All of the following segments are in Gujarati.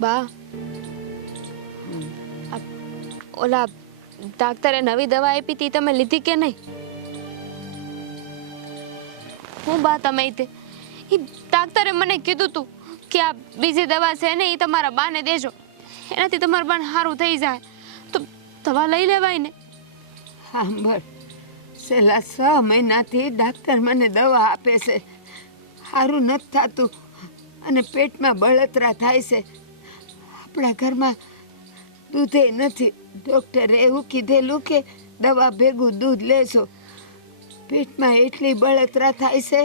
બા ઓલા ડાક્ટરે નવી દવા આપી હતી તમે લીધી કે નહીં? હું બા તમે તે એ ડાક્ટરે મને કીધું તું કે આ બીજી દવા છે ને એ તમારા બાને દેજો, એનાથી તમારા બાને સારું થઈ જાય. તો દવા લઈ લેવાય ને. સાંભળ, છેલ્લા 6 મહિનાથી ડાક્ટર મને દવા આપે છે, સારું નથી થતું અને પેટમાં બળતરા થાય છે. આપણા ઘરમાં દૂધે નથી. ડૉક્ટરે એવું કીધેલું કે દવા ભેગું દૂધ લેશો. પેટમાં એટલી બળતરા થાય છે,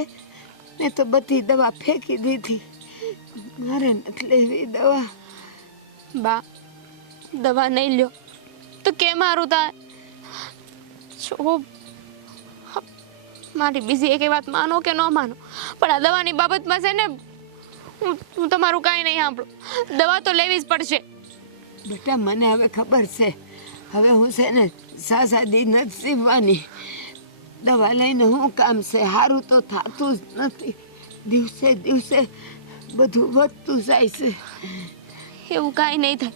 મેં તો બધી દવા ફેંકી દીધી. મારે નથી લેવી દવા. બા દવા નહીં લ્યો તો કેમ સારું થાય? જો મારી બીજી એક વાત માનો કે ન માનો, પણ આ દવાની બાબતમાં છે ને હું તમારું કાંઈ નહીં સાંભળું. દવા તો લેવી જ પડશે. બેટા મને હવે ખબર છે, હવે હું છે ને સાસાદી નથી સીવવાની. દવા લઈને શું કામ છે? સારું તો થતું જ નથી. દિવસે દિવસે બધું વધતું જાય છે. એવું કાંઈ નહીં થાય.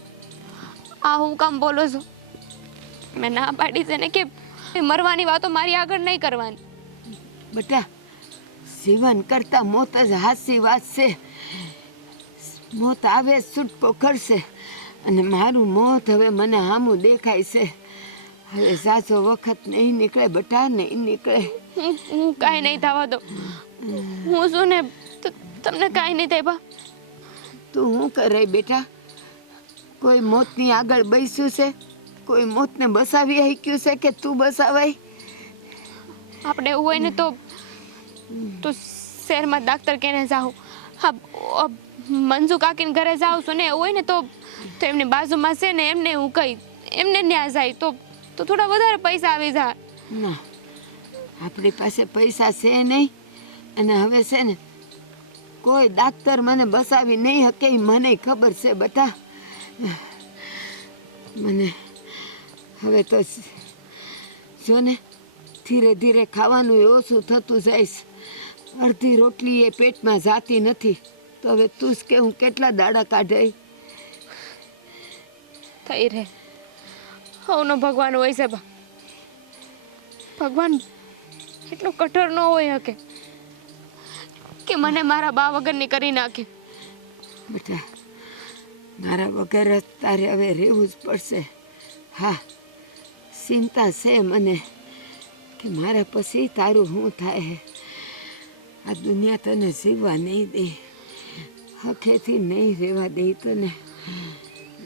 આ હું કામ બોલો છો? મેં ના પાડી છે ને કે મરવાની વાતો મારી આગળ નહીં કરવાની. બેટા જીવન કરતા મોત જ હાસી વાત છે. મોત આવે છૂટકો કરશે અને મારું મોત હવે મને સામું દેખાય છે. હવે સાચો વખત નહીં નીકળે બેટા, નહીં નીકળે. હું કાંઈ નહીં થવા દો. હું શું ને તમને કાંઈ નહીં થાય બા. તું શું કરે બેટા? કોઈ મોતની આગળ બેસ્યું છે? કોઈ મોતને બસાવી શક્યું છે કે તું બસાવાય? આપણે એવું હોય ને તો શહેરમાં ડાક્ટર કેને જાઓ. હા મંજુ કાકીને ઘરે જાઉં છું ને, એવું હોય ને તો એમની બાજુમાં છે ને એમને હું કહી એમને ન્યા જાય તો થોડા વધારે પૈસા આવી જાય. ના, આપણી પાસે પૈસા છે નહીં અને હવે છે ને કોઈ ડાક્ટર મને બસાવી નહીં શકે એ મને ખબર છે બેટા. મને હવે તો જો ને ધીરે ધીરે ખાવાનું ઓછું થતું જાય. અડધી રોટલી એ પેટમાં જાતી નથી. તો હવે તું જ કે હું કેટલા દાડા કાઢે. થઈ રહે હવનો ભગવાન હોય છે બા. ભગવાન એટલો કઠોર ન હોય શકે કે મને મારા બા વગરની કરી નાખે. બેટા મારા વગર જ તારે હવે રહેવું જ પડશે. હા ચિંતા છે મને કે મારા પછી તારું શું થાય. આ દુનિયા તને જીવવા નહીં દે, હખેથી નહીં રહેવા દે, તને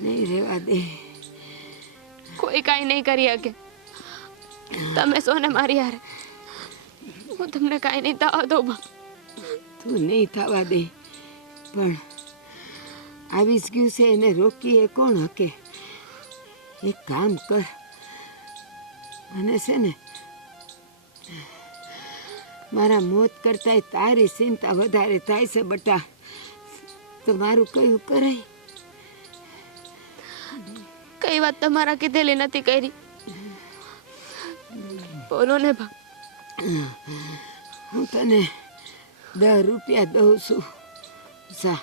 નહીં રહેવા દે. કોઈ કાંઈ નહીં કરી શકે. તમે છો ને મારી યાર, હું તમને કાંઈ નહીં થવા દઉં બા. તું નહીં થવા દે, પણ આવી જ ગયું છે એને રોકીએ કોણ હકે? એક કામ કર, મને છે ને મારા મોત કરતાંય તારી ચિંતા વધારે થાય છે બટા. તો મારું કયું કરાય? કઈ વાત તમારા કીધેલી નથી કરી? બોલો ને બા. હું તને 10 રૂપિયા દઉં છું. જા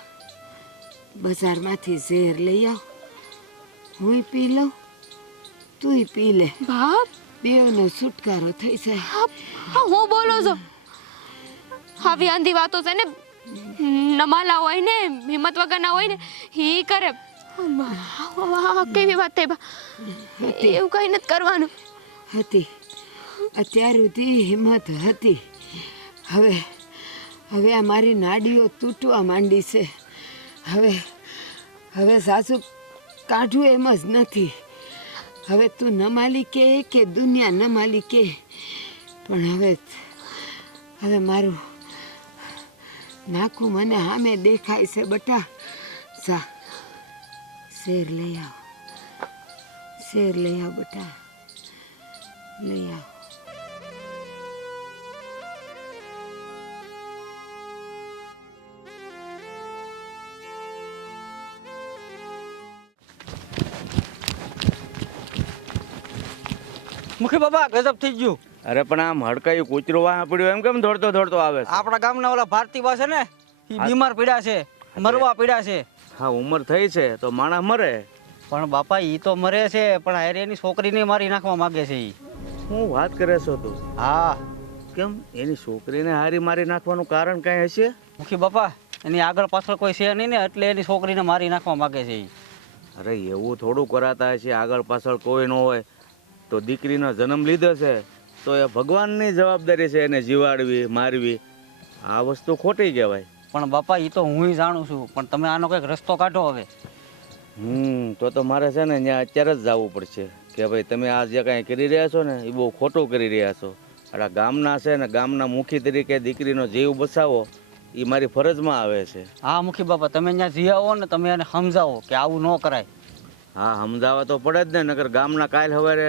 બજારમાંથી ઝેર લઈ આવ, હું પી લઉં, તું પી લે. બાપ બેવનો છુટકારો થઈ જાય. હા હું બોલો છો? આવી આંધી વાતો છે ને નમાલા હોય ને હિંમત વગરના હોય ને એ કરે. કેવી વાત થઈ બા? એવું કઈ નથી કરવાનું. હતી અત્યાર સુધી હિંમત હતી. હવે આ મારી નાડીઓ તૂટવા માંડી છે. હવે સાસુ કાઢવું એમ જ નથી. હવે તું નમાલી કે દુનિયા નમાલી કે, પણ હવે મારું નાખું મને સામે દેખાય છે બટા. જા શેર લઈ આવ, શેર લઈ આવ બટા, લઈ આવ. મુખી બાબા ગજબ થઈ ગયું. અરે પણ આમ હડકાયું કૂતરું વાહ પડ્યું એમ કેમ દોડતો દોડતો આવે છે? આપણા ગામના ઓલા ભારતી બા છે ને એ બીમાર પડ્યા છે, મરવા પડ્યા છે. હા ઉંમર થઈ છે તો માણસ મરે. પણ બાપા ઈ તો મરે છે, પણ હારે એની છોકરીને મારી નાખવા માંગે છે ઈ. હું વાત કરે છો તું? હા કેમ એની છોકરીને હારી મારી નાખવાનું કારણ કાંઈ હશે? મુખી બાપા, એની આગળ પાછળ કોઈ છે નહીં ને, એટલે એની છોકરીને મારી નાખવા માંગે છે ઈ. અરે એવું થોડું કરાતા હશે, આગળ પાછળ કોઈ ન હોય તો દીકરીનો જન્મ લીધો છે તો એ ભગવાનની જવાબદારી છે એને જીવાડવી મારવી. આ વસ્તુ ખોટી કહેવાય. પણ બાપા ઈ તો હું જાણું છું, પણ તમે આનો કંઈક રસ્તો કાઢો હવે. તો મારે છે ને ત્યાં અત્યારે જ જવું પડશે કે ભાઈ તમે આ જે કાંઈ કરી રહ્યા છો ને એ બહુ ખોટું કરી રહ્યા છો. આ ગામના છે ને ગામના મુખી તરીકે દીકરીનો જીવ બચાવો એ મારી ફરજમાં આવે છે. હા મુખી બાપા, તમે ત્યાં જઈ આવો ને, તમે એને સમજાવો કે આવું ન કરાય. હા સમજાવવા તો પડે જ ને, નકર ગામના કાલ સવારે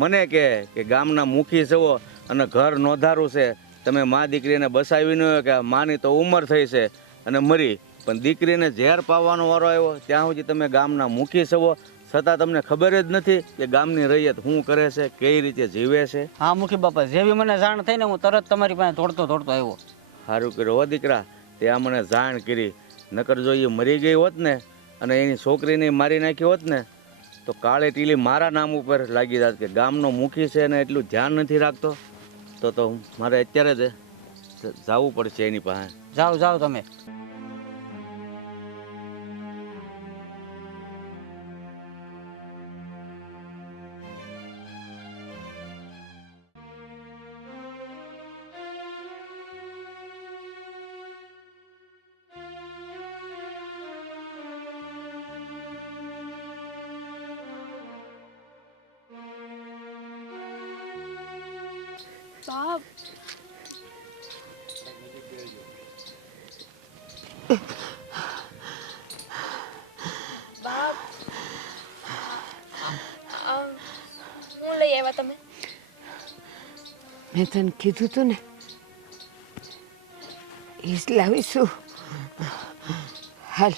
મને કે ગામના મુખી છો અને ઘર નોંધારું છે, તમે મા દીકરીને બસાવી ન હોય કે માની તો ઉંમર થઈ છે અને મરી, પણ દીકરીને ઝેર પાવાનો વારો આવ્યો ત્યાં સુધી તમે ગામના મુખી છો, છતાં તમને ખબર જ નથી કે ગામની રૈયત શું કરે છે, કઈ રીતે જીવે છે. હા મુખી બાપા, જેવી મને જાણ થઈ ને હું તરત તમારી પાસે દોડતો આવ્યો. સારું કર્યું હો દીકરા, ત્યાં મને જાણ કરી, નકર જો એ મરી ગઈ હોત ને અને એની છોકરીને મારી નાખી હોત ને તો કાળે ટીલી મારા નામ ઉપર લાગી જાત કે ગામનો મુખી છે ને એટલું ધ્યાન નથી રાખતો. તો મારે અત્યારે જ જવું પડશે એની પાસે. જાઓ તમે. બાપ બાપ હું લઈ આવ્યા તમે? મેં તને કીધું તું ને ઈજ લાવીશું. હાલ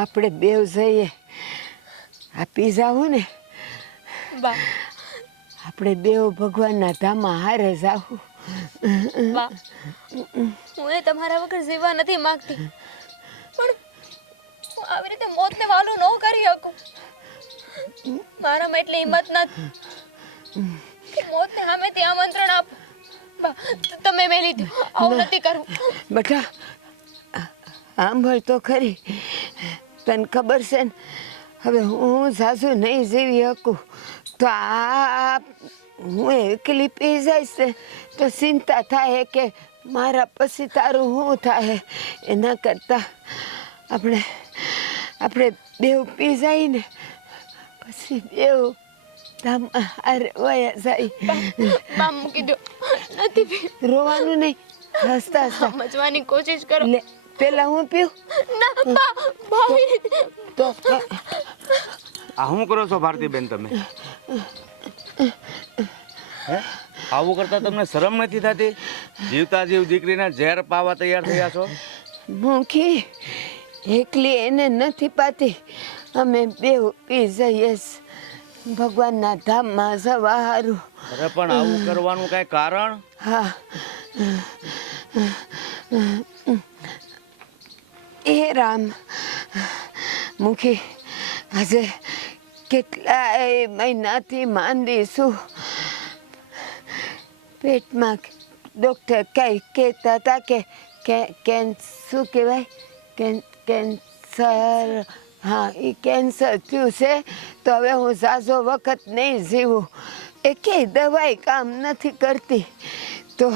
આપણે બેવ જઈએ. આ પીઝા હોય ને બા આપણે બેવ ભગવાનના ધામમાં હારે જાવું. બા હું એ તમારા વગર જીવવા નથી માંગતી, પણ હું આવી રીતે મોતને વાલું ન કરી શકું. મારામાં એટલી હિંમત નથી કે મોતને સામેથી આમંત્રણ આપું. બા તમે મેં લીધું, આવું નથી કરવું. બેટા સાંભળ તો ખરી, તને ખબર છે ને હવે હું સાસુ નહીં જીવી શકું તો આ હું એકલી પી જઈશ ને તો ચિંતા થાય કે મારા પછી તારું શું થાય. એના કરતાં આપણે બેવ પી જાય ને પછી બેવ ધામમાં હારે વયા જાય. બા મૂકી દો, નથી પીવું. રોવાનું નહીં, હસતા હસતા સમજવાની કોશિશ કરો. લે પેલા હું પીવું ના બા ભાભી તો આ શું કરો છો ભારતીબેન તમે? હે આવું કરતા તમને શરમ નથી થતી? જીવતા જીવ દીકરીને ઝેર પાવા તૈયાર થયા છો. મુખી એકલી એને નથી પાતી, અમે બેવ પી જઈએ ભગવાનના ધામમાં જવા હારું. અરે પણ આવું કરવાનું કઈ કારણ? હા એ રામ મુખી, આજે કેટલાય મહિનાથી માંદી છું. પેટમાં ડૉક્ટર કઈ કહેતા હતા કે શું કહેવાય કેન્સર. હા એ કેન્સર થયું છે તો હવે હું ઝાઝો વખત નહીં જીવું. એકેય દવાઈ કામ નથી કરતી તો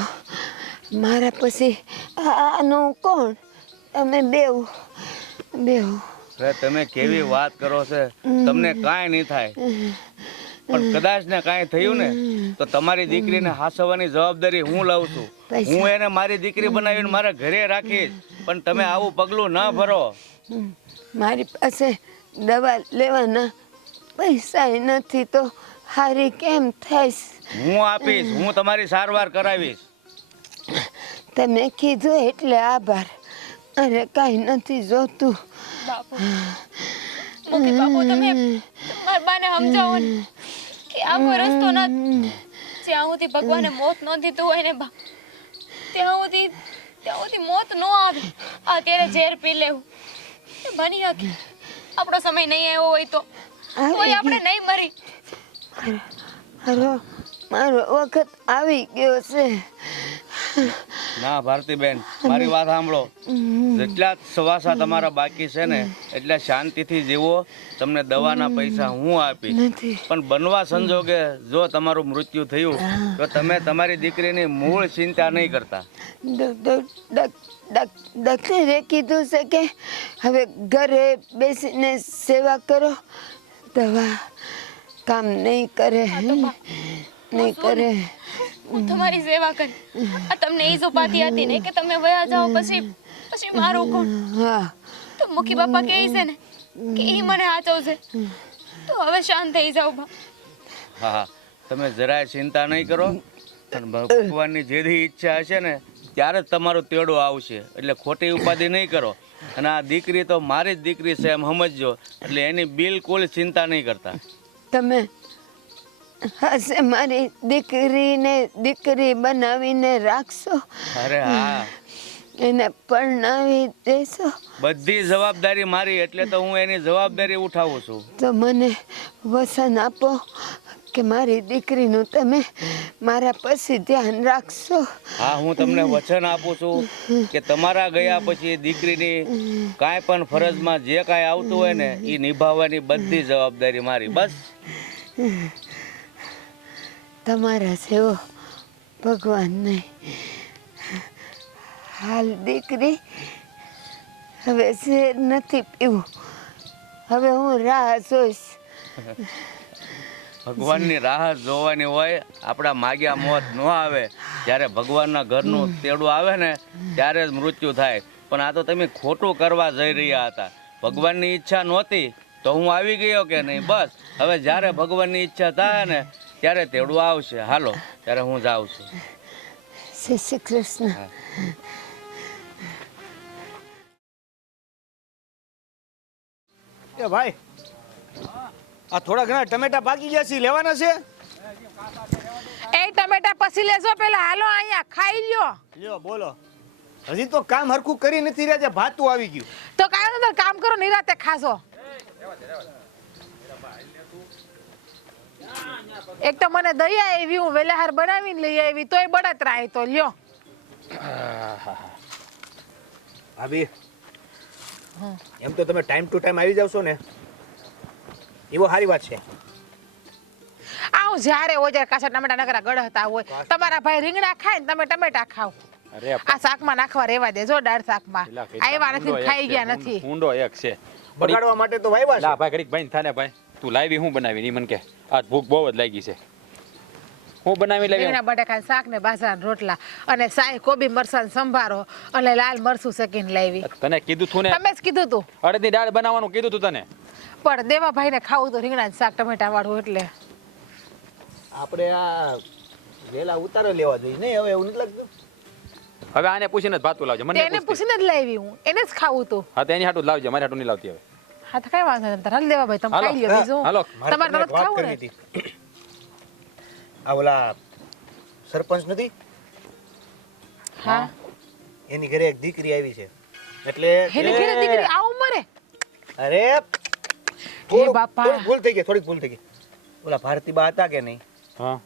મારા પછી આનું કોણ? અમે બેવ. અરે તમે કેવી વાત કરો છો, તમને કાંઈ નહીં થાય. પણ કદાચ ને કાંઈ થયું ને તો તમારી દીકરીને હાસવવાની જવાબદારી હું લઉં છું. હું એને મારી દીકરી બનાવીને મારા ઘરે રાખીશ, પણ તમે આવું પગલું ન ભરો. મારી પાસે દવા લેવાના પૈસા નથી તો હારી કેમ થઈશ? હું આપીશ, હું તમારી સારવાર કરાવીશ. તમે કીધું એટલે આભાર. અરે કાંઈ નથી જોતું. બાપુ મૂકી બાપુ, તમે મારા બાને સમજાવો ને કે આ કોઈ રસ્તો નથી. જ્યાં સુધી ભગવાને મોત ન દીધું હોય ને બા, ત્યાં સુધી ત્યાં સુધી મોત ન આવે અત્યારે ઝેર પી લેવું એ બની શકે આપણો સમય નહીં આવ્યો હોય તો કોઈ આપણે નહીં મરી મારો વખત આવી ગયો છે. ના ભારતીબેન મારી વાત સાંભળો. જેટલા સવાસા તમારા બાકી છે ને એટલે શાંતિથી જીવો. તમને દવાના પૈસા હું આપીશ. નથી. પણ બનવા સંજોગે જો તમારું મૃત્યુ થયું તો તમે તમારી દીકરીની મૂળ ચિંતા નહીં કરતા. ડૉક્ટરે કીધું છે કે હવે ઘરે બેસીને સેવા કરો. દવા કામ નહીં કરે. નહીં કરે. હું તમારી સેવા કરી આ તમને ઈ જ ઉપાધિ હતી ને કે તમે વયા જાઓ પછી મારું કોણ? હા તો મુખી બાપા કહે છે ને કે ઈ મને આચવશે તો હવે શાંત થઈ જાવ બા. હા હા તમે જરાય ચિંતા નહીં કરો. પણ ભગવાનની જેથી ઈચ્છા હશે ને ત્યારે જ તમારું તેડું આવશે. એટલે ખોટી ઉપાધિ નહીં કરો. અને આ દીકરી તો મારી જ દીકરી છે એમ સમજજો. એટલે એની બિલકુલ ચિંતા નહીં કરતા. તમે હશે મારી દીકરીને દીકરી બનાવીને રાખશો. અરે હા એને પરણાવી દેશો. બધી જવાબદારી મારી એટલે તો હું એની જવાબદારી ઉઠાવું છું. તો મને વસન આપો કે મારી દીકરીનું તમે મારા પછી ધ્યાન રાખશો. હા હું તમને વચન આપું છું કે તમારા ગયા પછી દીકરીની કાંઈ પણ ફરજમાં જે કાંઈ આવતું હોય ને એ નિભાવવાની બધી જવાબદારી મારી. બસ તમારા સેવો ભગવાન નહીં. હાલ દીકરી હવે શેર નથી પીવું. હવે હું રાહ જોઈશ. ભગવાનની રાહ જોવાની હોય. આપણા માગ્યા મોત ન આવે. જ્યારે ભગવાનના ઘરનું તેડું આવે ને ત્યારે જ મૃત્યુ થાય. પણ આ તો તમે ખોટું કરવા જઈ રહ્યા હતા. ભગવાનની ઈચ્છા નહોતી તો હું આવી ગયો કે નહીં. બસ હવે જ્યારે ભગવાનની ઈચ્છા થાય ને ત્યારે તેડું આવશે. હાલો ત્યારે હું જાઉં છું. શ્રી શ્રી કૃષ્ણ. એ ભાઈ આ થોડા ઘણા ટમેટા પાકી ગયા છે લેવાના છે. એ ટમેટા પછી લેજો પેલા હાલો અહીંયા ખાઈ લ્યો. લ્યો બોલો હજી તો કામ હરખું કરી નથી રહ્યા છે ભાતું આવી ગયું. તો કાંઈ નતું કામ કરો નિરાતે ખાશો. એક તો મને દયા આવી હું વેલાહાર બનાવીને લઈ આવી તોય બળતરા આવી તો લ્યો. ભાભી એમ તો તમે ટાઈમ ટુ ટાઈમ આવી જાવ છો ને એવો સારી વાત છે. આવું જ્યારે હોય જ્યારે કાચા ટમેટા નકરા ગળહતા હોય. તમારા ભાઈ રીંગણા ખાય ને તમે ટમેટા ખાવ. આ શાકમાં નાખવા રેવા દેજો. દાળ શાકમાં આવ્યા નથી ખાઈ ગયા નથી. ઊંડો એક છે બગાડવા માટે તો વાવ્યા છે. લા ભાઈ ઘડીક ભાઈ થાને ભાઈ તું લાવી હું બનાવી ની મને કે આજ ભૂખ બહુ જ લાગી છે. હું બનાવી લાવી રીંગણા બટાકા શાક ને બાજરાના રોટલા અને સાય કોબી મરસાં સંભારો અને લાલ મરચું શેકીને લાવી. તને કીધું તું ને તમે જ કીધું તું અડદની દાળ બનાવવાનું કીધું તું તને. પણ દેવા ભાઈને ખાવું તો રીંગણા શાક ટમેટા વાળું એટલે આપણે આ વેલા ઉતારો લેવા જોઈએ નહીં હવે એવું નથી લાગતું. હવે આને પૂછીને જ ભાતું લાવજો મને એને પૂછીને જ લાવી હું એને જ ખાવું તું. હા તો એની હાટું જ લાવજો મારી હાટું નહીં લાવતી હવે. હા તો કઈ વાંધો નહીં હાલ દેવા ભાઈ તમે હાલો, ખાઈ લ્યો બીજું હાલો. મારે તમારે તમને તરત એક વાત ખાવું ને. કરવી હતી. આ ઓલા સરપંચ નથી હા એની ઘરે એક દીકરી આવી છે એટલે એની ઘરે દીકરી આ ઉંમરે અરે બાપા. થોડીક ભૂલ થઈ ગઈ થોડીક ભૂલ થઈ ગઈ. ઓલા ભારતીબા હતા કે નહીં હા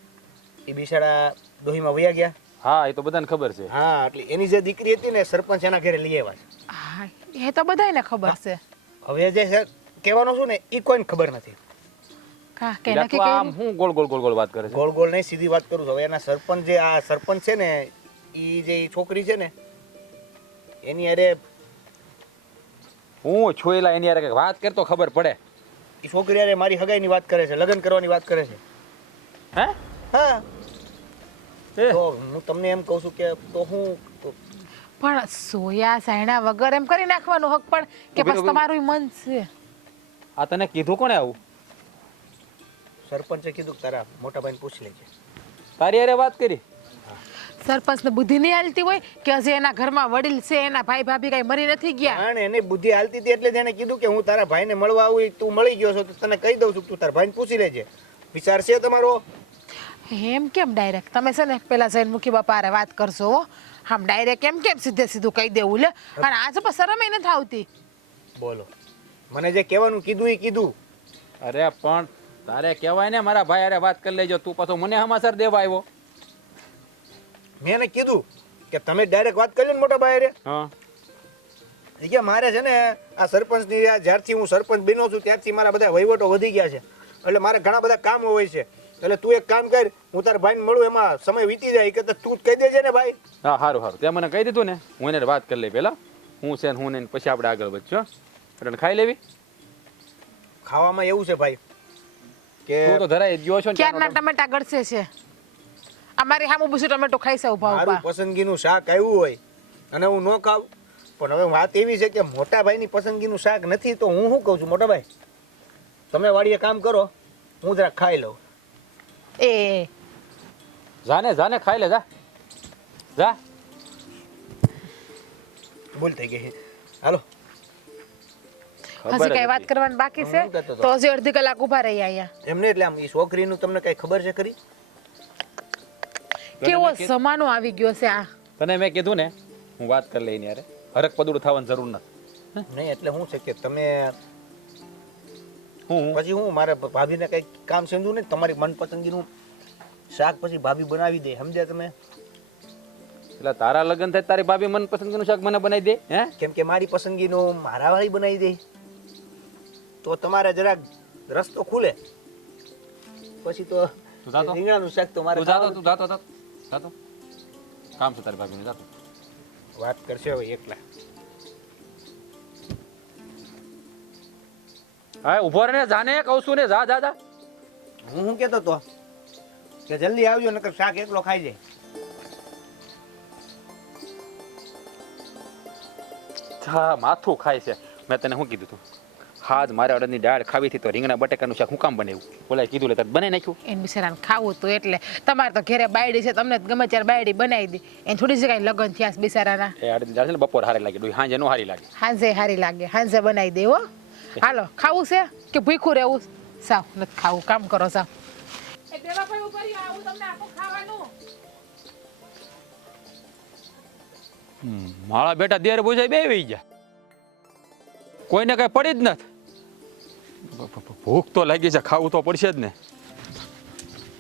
એ બિચારા દોહીમાં વયા ગયા. હા એ તો બધાને ખબર છે. હા એટલે એની જે દીકરી હતી ને સરપંચ એના ઘરે લઈ આવ્યા છે. હા એ તો બધાયને ખબર છે. હવે જે છે કહેવાનું શું ને એ કોઈને ખબર નથી. કા કે એટલે નક્કી તું આમ કર્યું? હું ગોળ ગોળ ગોળ ગોળ વાત કરે છે. ગોળ ગોળ નહીં સીધી વાત કરું છું. હવે એના સરપંચ જે આ સરપંચ છે ને એ જે ઈ છોકરી છે ને એની અરે હું છોયલા એની યાર વાત કરતો ખબર પડે. એ છોકરી અરે મારી હગાઈની વાત કરે છે લગ્ન કરવાની વાત કરે છે. હે હા એ તો હું તમને એમ કહું છું કે તો હું પણ સોયા સાયણા વગર એમ કરી નાખવાનું હક પણ કે ઉભી બસ રહો. તમારું મન છે. આ તને કીધું કોણે આવું? સરપંચે કીધું કે તારા મોટા ભાઈને પૂછી લેજે. તારી યારે વાત કરી? સરપંચને બુદ્ધિ નહીં હાલતી હોય કે હજી એના ઘરમાં વડીલ છે એના ભાઈ ભાભી કઈ મરી નથી ગયા. પણ એને બુદ્ધિ હાલતી હતી એટલે જ એને કીધું કે હું તારા ભાઈને મળવા આવું તું મળી ગયો છો તો તને કહી દઉં છું તું તારા ભાઈને પૂછી લેજે. વિચાર છે તમારો? એમ કેમ ડાયરેક્ટ તમે છે ને પેલા જઈને મુખી બાપા હારે વાત કરશો હો. આમ ડાયરેક્ટ કેમ સીધે સીધું કહી દેવું લે. અને આજે પણ શરમ ય નથી આવતી. બોલો, મને જે કહેવાનું કીધું એ કીધું. અરે પણ તારે કહેવાય ને મારા ભાઈ અરે વાત કરી લેજો, તું પાછો મને સમાચાર દેવા આવ્યો. મેં એને કીધું કે તમે ડાયરેક્ટ વાત કરી લો ને મોટા ભાઈ રે. હા એ કે મારે છે ને આ સરપંચની જ્યારથી હું સરપંચ બન્યો છું ત્યારથી મારા બધા વહીવટો વધી ગયા છે, એટલે મારે ઘણા બધા કામો હોય છે. એટલે તું એક કામ કર, હું તારા ભાઈને મળું, એમાં સમય વીતી જાય કે તું જ કહી દેજે ને ભાઈ. હા સારું સારું, તે મને કહી દીધું ને, હું એને વાત કરી લઈ પેલા હું છે ને હું ને પછી આપણે આગળ વધશું. એટલે ખાઈ લેવી. ખાવામાં એવું છે ભાઈ કે તું તો ધરાઈ ગયો છો ને ક્યારના ટમેટા ગળશે છે. અમારી સામું બીજું ટમેટો ખાઈ છે ઉભા મારું ઉભા. પસંદગીનું શાક આવ્યું હોય અને હું ન ખાવ, પણ હવે વાત એવી છે કે મોટા ભાઈની પસંદગીનું શાક નથી, તો હું શું કહું છું મોટા ભાઈ, તમે વાડીએ કામ કરો, હું જરા ખાઈ લઉં. એ જાને જાને ખાઈ લે, જા જા. ભૂલ થઈ ગઈ. હાલો. હજી કઈ વાત કરવાની બાકી છે હું કહેતો હતો. તો હજી અડધી કલાક ઉભા રહી અહીંયા. એમને એટલે આમ એ છોકરીનું તમને કઈ ખબર છે ખરી? કેવો જમાનો આવી ગયો છે આ. તને મેં કીધું ને હું વાત કરી લઈને યાર, હરક પદુડું થવાની જરૂર નથી. નહીં એટલે શું છે કે તમે હું પછી હું મારે ભાભીને કઈ કામ સમજવું ને, તમારી મનપસંદગીનું શાક પછી ભાભી બનાવી દે, સમજ્યા તમે? એટલે તારા લગ્ન થાય તારી ભાભી મનપસંદનું શાક મને બનાવી દે હે? કેમ કે મારી પસંદગીનું મારા વાળી બનાવી દે તો તમારે જરાક રસ્તો ખુલે. પછી તો તું જાતો? રીંગણાનું શાક તો મારે તું જાતો, ખાવાનું. તું જાતો જાતો જાતો, કામ છે તારી ભાભીને, જાતો. વાત કરશે હવે એકલા. હા ઉભો રહે ને, જાને કહું છું ને, જા જા જા. હું શું કહેતો તો કે જલ્દી આવજો નકર શાક એકલો ખાઈ જાય. હા માથું ખાય છે. મેં તને શું કીધું તું? હાજ મારે અડદની દાળ ખાવી હતી તો રીંગણા બટેકાનું શાક હું કામ બનાવ્યું? બોલાય કીધું લે તાર બનાવી નાખ્યું. એને બિચારાને ખાવું હતું એટલે. તમારે તો ઘરે બાયડી છે, તમને ગમે ત્યારે બાયડી બનાવી દી. એને થોડી જગ્યાએ લગ્ન થયા છે બિચારાના. એ અડદની દાળ છે ને બપોર હારી લાગે, સાંજે નો હારી લાગે. હાંજે હારી લાગે, હાંજે બનાવી દે હો. હાલો ખાવું છે કે ભૂખ્યું રહેવું? સાવ નથી ખાવું, કામ કરો સાવ. મારા બેટા દેર બુજાઈ બે વહી ગયા, કોઈને કઈ પડી જ નથી. ભૂખ તો લાગી છે, ખાવું તો પડશે જ ને.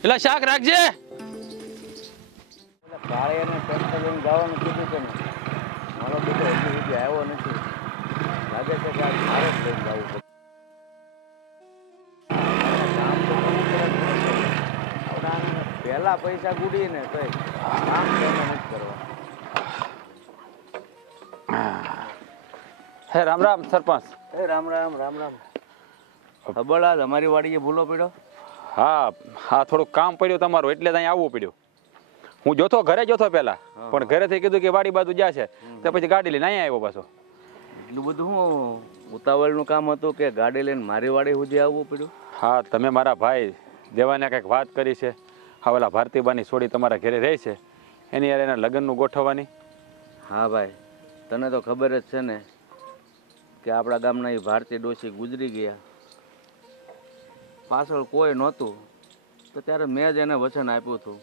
એટલે શાક રાખજે. કાળે એને ટ્રેક્ટર લઈને જવાનું કીધું છે ને, મારો બેટો હજી સુધી આવ્યો નથી. લાગે છે કે આજ મારે જ લઈને જવું પડશે. કામ તો કરવું પડે જ ને. આવડાને પહેલા પૈસા ગુડીએ ને તો કામ તો એને નથી કરવા. હે રામ રામ સરપંચ. એ રામ રામ રામ રામ. ખબર આજ અમારી વાડીએ ભૂલો પડ્યો? હા હા થોડુંક કામ પડ્યું તમારું એટલે ત્યાં આવવું પડ્યું. હું જોતો ઘરે જોતો પેલા, પણ ઘરેથી કીધું કે વાડી બાજુ જ્યાં છે તો પછી ગાડી લઈને અહીંયા આવ્યો પાછો. એટલું બધું શું ઉતાવળનું કામ હતું કે ગાડી લઈને મારી વાડી સુધી આવવું પડ્યું? હા તમે મારા ભાઈ દેવાને કંઈક વાત કરી છે. હા ઓલા ભારતીબાની છોડી તમારા ઘરે રહે છે, એની યાર એના લગ્નનું ગોઠવવાની. હા ભાઈ, તને તો ખબર જ છે ને કે આપણા ગામના એ ભારતીય ડોશી ગુજરી ગયા. પાછળ કોઈ નહોતું તો ત્યારે મેં જ એને વચન આપ્યું હતું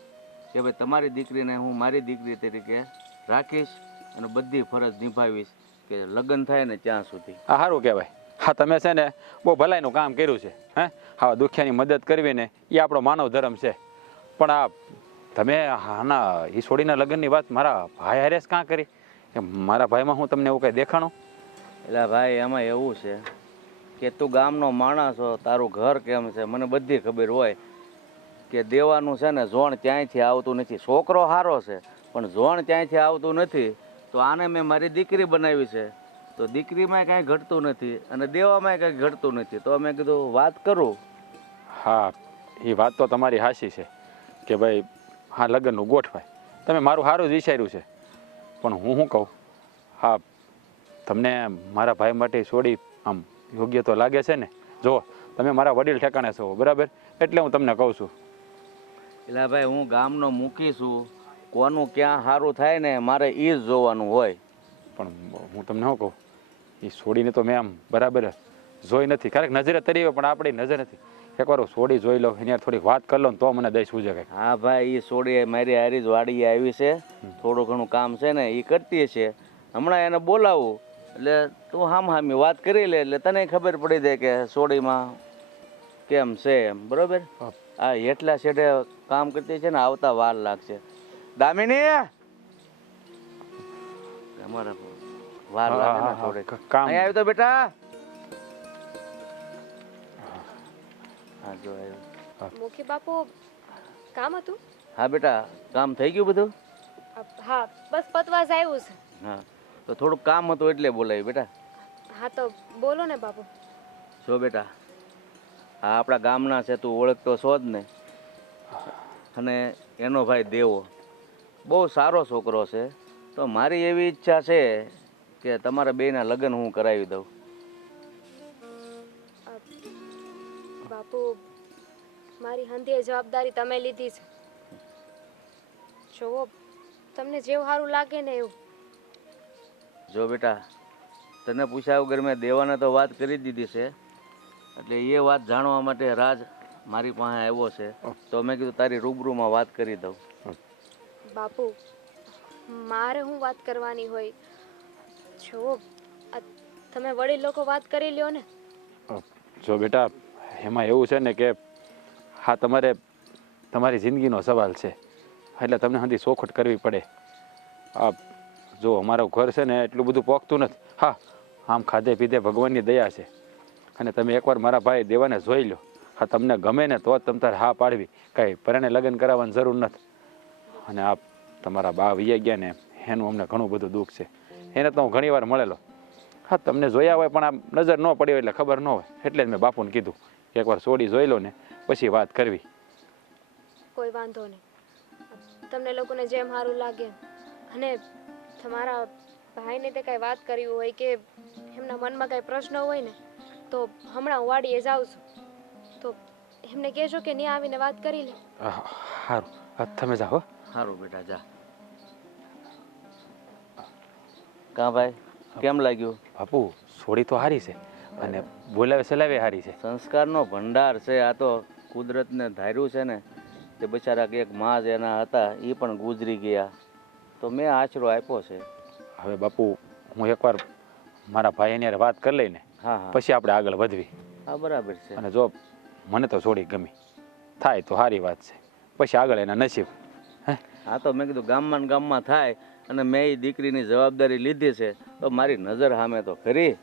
કે ભાઈ તમારી દીકરીને હું મારી દીકરી તરીકે રાખીશ અને બધી ફરજ નિભાવીશ કે લગ્ન થાય ને ત્યાં સુધી. આ સારું કહેવાય. હા તમે છે ને બહુ ભલાઈનું કામ કર્યું છે. હે હા દુખિયાની મદદ કરવી ને એ આપણો માનવ ધર્મ છે. પણ આ તમે આના એ છોડીના લગ્નની વાત મારા ભાઈ હારે જ કાં કરી? કે મારા ભાઈમાં હું તમને એવું કંઈ દેખાણું? એટલે ભાઈ એમાં એવું છે કે તું ગામનો માણસ હો, તારું ઘર કેમ છે મને બધી ખબર હોય કે દેવાનું છે ને ઝોણ ક્યાંયથી આવતું નથી. છોકરો સારો છે પણ ઝોણ ક્યાંયથી આવતું નથી, તો આને મેં મારી દીકરી બનાવી છે તો દીકરીમાં કાંઈ ઘટતું નથી અને દેવામાં કાંઈ ઘટતું નથી, તો મેં કીધું વાત કરું. હા એ વાત તો તમારી હાચી છે કે ભાઈ હા લગ્નનું ગોઠવાય. તમે મારું સારું જ વિચાર્યું છે, પણ હું શું કહું, હા તમને મારા ભાઈ માટે છોડી આમ યોગ્ય તો લાગે છે ને? જો તમે મારા વડીલ ઠેકાણે છો બરાબર, એટલે હું તમને કહું છું. એટલે ભાઈ હું ગામનો મૂકી છું, કોનું ક્યાં સારું થાય ને મારે એ જ જોવાનું હોય. પણ હું તમને શું કહું, એ છોડીને તો મેં આમ બરાબર જોઈ નથી, ક્યારેક નજરે તરી હોય પણ આપણી નજર નથી. એકવાર હું સોડી જોઈ લઉં એની હારે થોડીક વાત કરી લઉં ને તો મને દઈ સૂજે કંઈક. હા ભાઈ, એ સોડી મારી હારી જ વાડીએ આવી છે, થોડું ઘણું કામ છે ને એ કરતી છે. હમણાં એને બોલાવું એટલે તું હામી વાત કરી લે એટલે તને ખબર પડી જાય કે સોડીમાં કેમ છે એમ. બરોબર? આ હેઠલા શેઠે કામ કરતી છે ને, આવતા વાર લાગશે. દામિની, અમારા વાર લાગે ને થોડીક. કામ અહીં આવ્યો તો બેટા. હા જો આવ્યો. મુખી બાપુ કામ હતું? હા બેટા, કામ થઈ ગયું બધું? હા, બસ પતવા જ આવ્યું છે. હા, તો થોડુંક કામ હતું એટલે બોલાવી બેટા. હા તો બોલો ને બાપુ. જો બેટા, આ આપણા ગામના છે, તું ઓળખતો છો જ ને. અને એનો ભાઈ દેવો બહુ સારો છોકરો છે. તો મારી એવી ઈચ્છા છે કે તમારા બેયના લગ્ન હું કરાવી દઉં. બાપુ, મારી હંધી જવાબદારી તમે લીધી છે. જોવો, તમને જેવું સારું લાગે ને એવું. જો બેટા, તને પૂછ્યા વગર મેં દેવાને તો વાત કરી દીધી છે, એટલે એ વાત જાણવા માટે રાજ મારી પાસે આવ્યો છે. તો મેં કીધું તારી રૂબરૂમાં વાત કરી દઉં. બાપુ, મારે હું વાત કરવાની હોય? જો તમે વડીલ લોકો વાત કરી લ્યો ને. જો બેટા, એમાં એવું છે ને કે હા તમારી જિંદગીનો સવાલ છે, એટલે તમને હંધી ચોખવટ કરવી પડે. જો અમારું ઘર છે ને એટલું બધું પોખતું નથી. હા, આમ ખાધે પીધે ભગવાનની દયા છે. અને તમે એકવાર મારા ભાઈ દેવાને જોઈ લો. હા, તમને ગમે ને તો જ તમે તારે હા પાડવી, કાંઈ પરણે લગ્ન કરાવવાની જરૂર નથી. અને આ તમારા બા વૈયા ગયા ને એનું અમને ઘણું બધું દુઃખ છે. એને તો હું ઘણી વાર મળેલો. હા, તમને જોયા હોય પણ આમ નજર ન પડી હોય એટલે ખબર ન હોય, એટલે જ મેં બાપુને કીધું કે એકવાર સોડી જોઈ લો ને પછી વાત કરવી. કોઈ વાંધો નહીં, તમને લોકોને જેમ સારું લાગે. અને તમારા ભાઈને તે કાંઈ વાત કરવી હોય કે એમના મનમાં કાંઈ પ્રશ્ન હોય ને, તો હમણાં હું વાડીએ જાઉં છું, તો એમને કહેજો કે ત્યાં આવીને વાત કરી લે. સારું, તમે જાઓ. સારું બેટા, જા. કાં ભાઈ, કેમ લાગ્યું? બાપુ, સોડી તો હારી છે અને બોલાવે સલાવે હારી છે. સંસ્કારનો ભંડાર છે. આ તો કુદરતને ધાર્યું છે ને કે બિચારા એક માં જ એના હતા, એ પણ ગુજરી ગયા, તો મેં આશરો આપ્યો છે. હવે બાપુ, હું એકવાર મારા ભાઈની હારે વાત કરી લઈને હા હા, પછી આપણે આગળ વધવી. હા બરાબર છે. અને જો મને તો સોડી ગમી થાય તો સારી વાત છે, પછી આગળ એના નસીબ. હા, તો મેં કીધું ગામમાં ને ગામમાં થાય, અને મેં એ દીકરીની જવાબદારી લીધી છે તો મારી નજર સામે તો ખરી.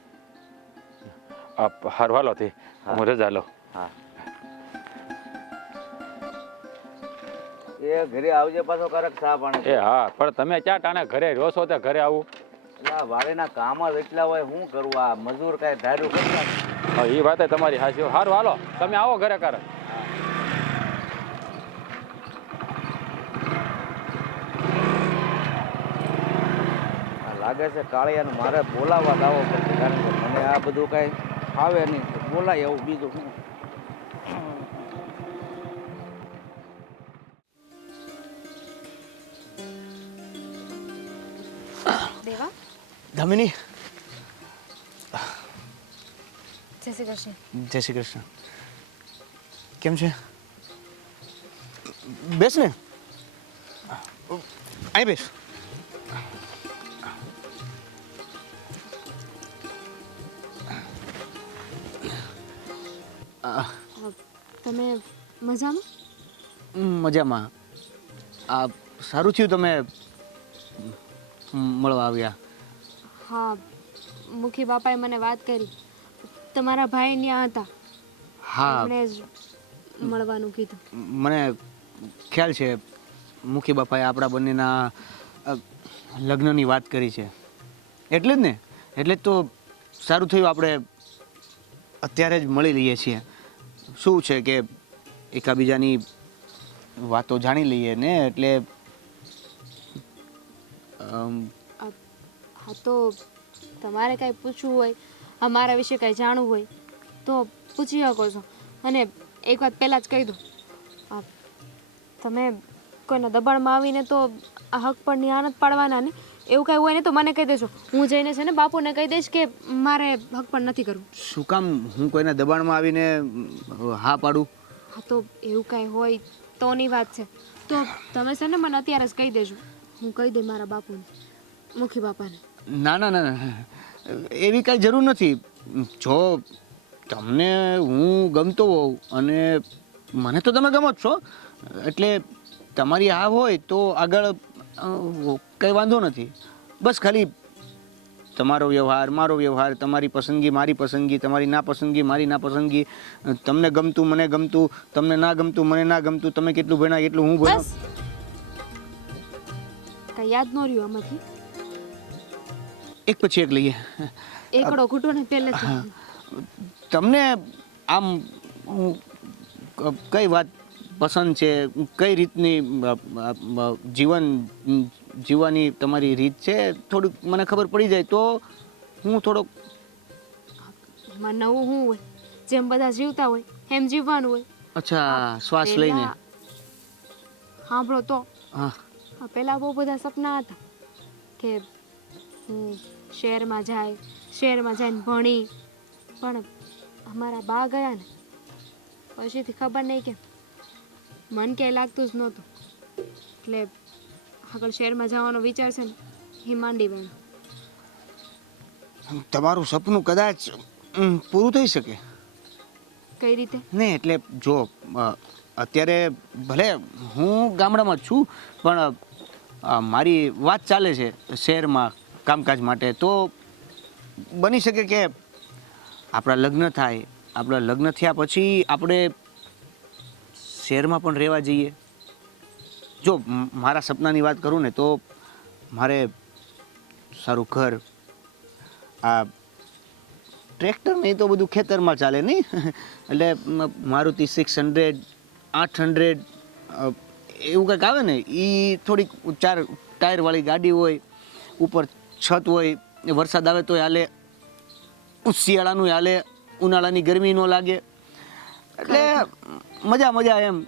હારું, હાલો થી હું રજા લઉં. હા, એ ઘરે આવજે પાછો કરક ચા પાણી. એ હા, પણ તમે ક્યાં ટાણે ઘરે રહ્યો છો? ત્યાં ઘરે આવું? આ વાડીના કામ જ એટલા હોય, શું કરું? આ મજૂર કાંઈ ધાર્યું કરતા. એ વાત તમારી હાચી. સારું, હાલો તમે આવો ઘરે કરે. લાગે છે કાળિયાને મારે બોલાવવા લાવવો પડશે, કારણ કે મને આ બધું કાંઈ આવે નહીં. બોલાય એવું બીજું શું? દેવા, દામિની, જય શ્રી કૃષ્ણ. જય શ્રી કૃષ્ણ. કેમ છે? બેસ ને, અહીં બેસ. તમે મજામાં? મજામાં. આ સારું થયું તમે મળવા આવ્યા. હા, મુખી બાપાએ મને વાત કરી, તમારા ભાઈ ત્યાં હતા. હા, એમણે જ મળવાનું કીધું. મને ખ્યાલ છે. મુખી બાપાએ આપણા બંનેના લગ્નની વાત કરી છે, એટલે જ ને. એટલે જ તો સારું થયું આપણે અત્યારે જ મળી લઈએ છીએ. શું છે કે એકાબીજાની વાતો જાણી લઈએ ને, એટલે હા, તો તમારે કાંઈ પૂછવું હોય, અમારા વિશે કાંઈ જાણવું હોય તો પૂછી શકો છો. અને એક વાત પહેલાં જ કહી દઉં, તમે કોઈના દબાણમાં આવીને તો આ હક પરની આનત પાડવાના ને, એવું કાંઈ હોય ને તો મને કહી દેજો. હું જઈને છે ને બાપુને કહી દઈશ કે મારે હક પણ નથી કરવું. શું કામ હું કોઈના દબાણમાં આવીને હા પાડું? હા તો એવું કાંઈ હોય તોની વાત છે. તો તમે છે ને મને અત્યારે જ કહી દેજો. હું કહી દઈ મારા બાપુને, મુખી બાપાને. ના ના ના ના, એવી કાંઈ જરૂર નથી. જો તમને હું ગમતો હોઉં અને મને તો તમે ગમો જ છો, એટલે તમારી આ હોય તો આગળ કંઈ વાંધો નથી. બસ ખાલી તમારો વ્યવહાર મારો વ્યવહાર, તમારી પસંદગી મારી પસંદગી, તમારી નાપસંદગી મારી નાપસંદગી, તમને ગમતું મને ગમતું, તમને ના ગમતું મને ના ગમતું, તમે કેટલું ભણ્યા એટલું હું ભણ્યો. બસ કાંઈ યાદ ન રહ્યું આમાંથી? એક પછી એક લઈએ. એકડો ઘૂંટો ને પહેલેથી. તમને આમ કઈ વાત પસંદ છે, કઈ રીતની જીવન જીવવાની તમારી રીત છે, થોડુંક મને ખબર પડી જાય તો હું થોડોક. એમાં નવું શું હોય? જેમ બધા જીવતા હોય એમ જીવવાનું હોય. અચ્છા, શ્વાસ લઈને. સાંભળો તો, હા. પહેલા બહુ બધા સપના હતા કે હું શહેરમાં જઈને ભણી, પણ અમારા બા ગયા ને પછીથી ખબર નહીં કે મન ક્યાંય લાગતું જ નહોતું, એટલે આગળ શહેરમાં જવાનો વિચાર છે ને એ માંડી બન્યો. તમારું સપનું કદાચ પૂરું થઈ શકે. કઈ રીતે? નહીં એટલે જો અત્યારે ભલે હું ગામડામાં જ છું, પણ મારી વાત ચાલે છે શહેરમાં કામકાજ માટે, તો બની શકે કે આપણા લગ્ન થાય, આપણા લગ્ન થયા પછી આપણે શહેરમાં પણ રહેવા જઈએ. જો મારા સપનાની વાત કરું ને તો મારે સારું ઘર, આ ટ્રેક્ટર નહીં તો બધું ખેતરમાં ચાલે નહીં, એટલે મારુતિ 600 800 એવું કંઈક આવે ને, એ થોડીક 4 ટાયરવાળી ગાડી હોય, ઉપર છત હોય, વરસાદ આવે તો હાલે, શિયાળાનું હાલે, ઉનાળાની ગરમી ન લાગે, એટલે મજા એમ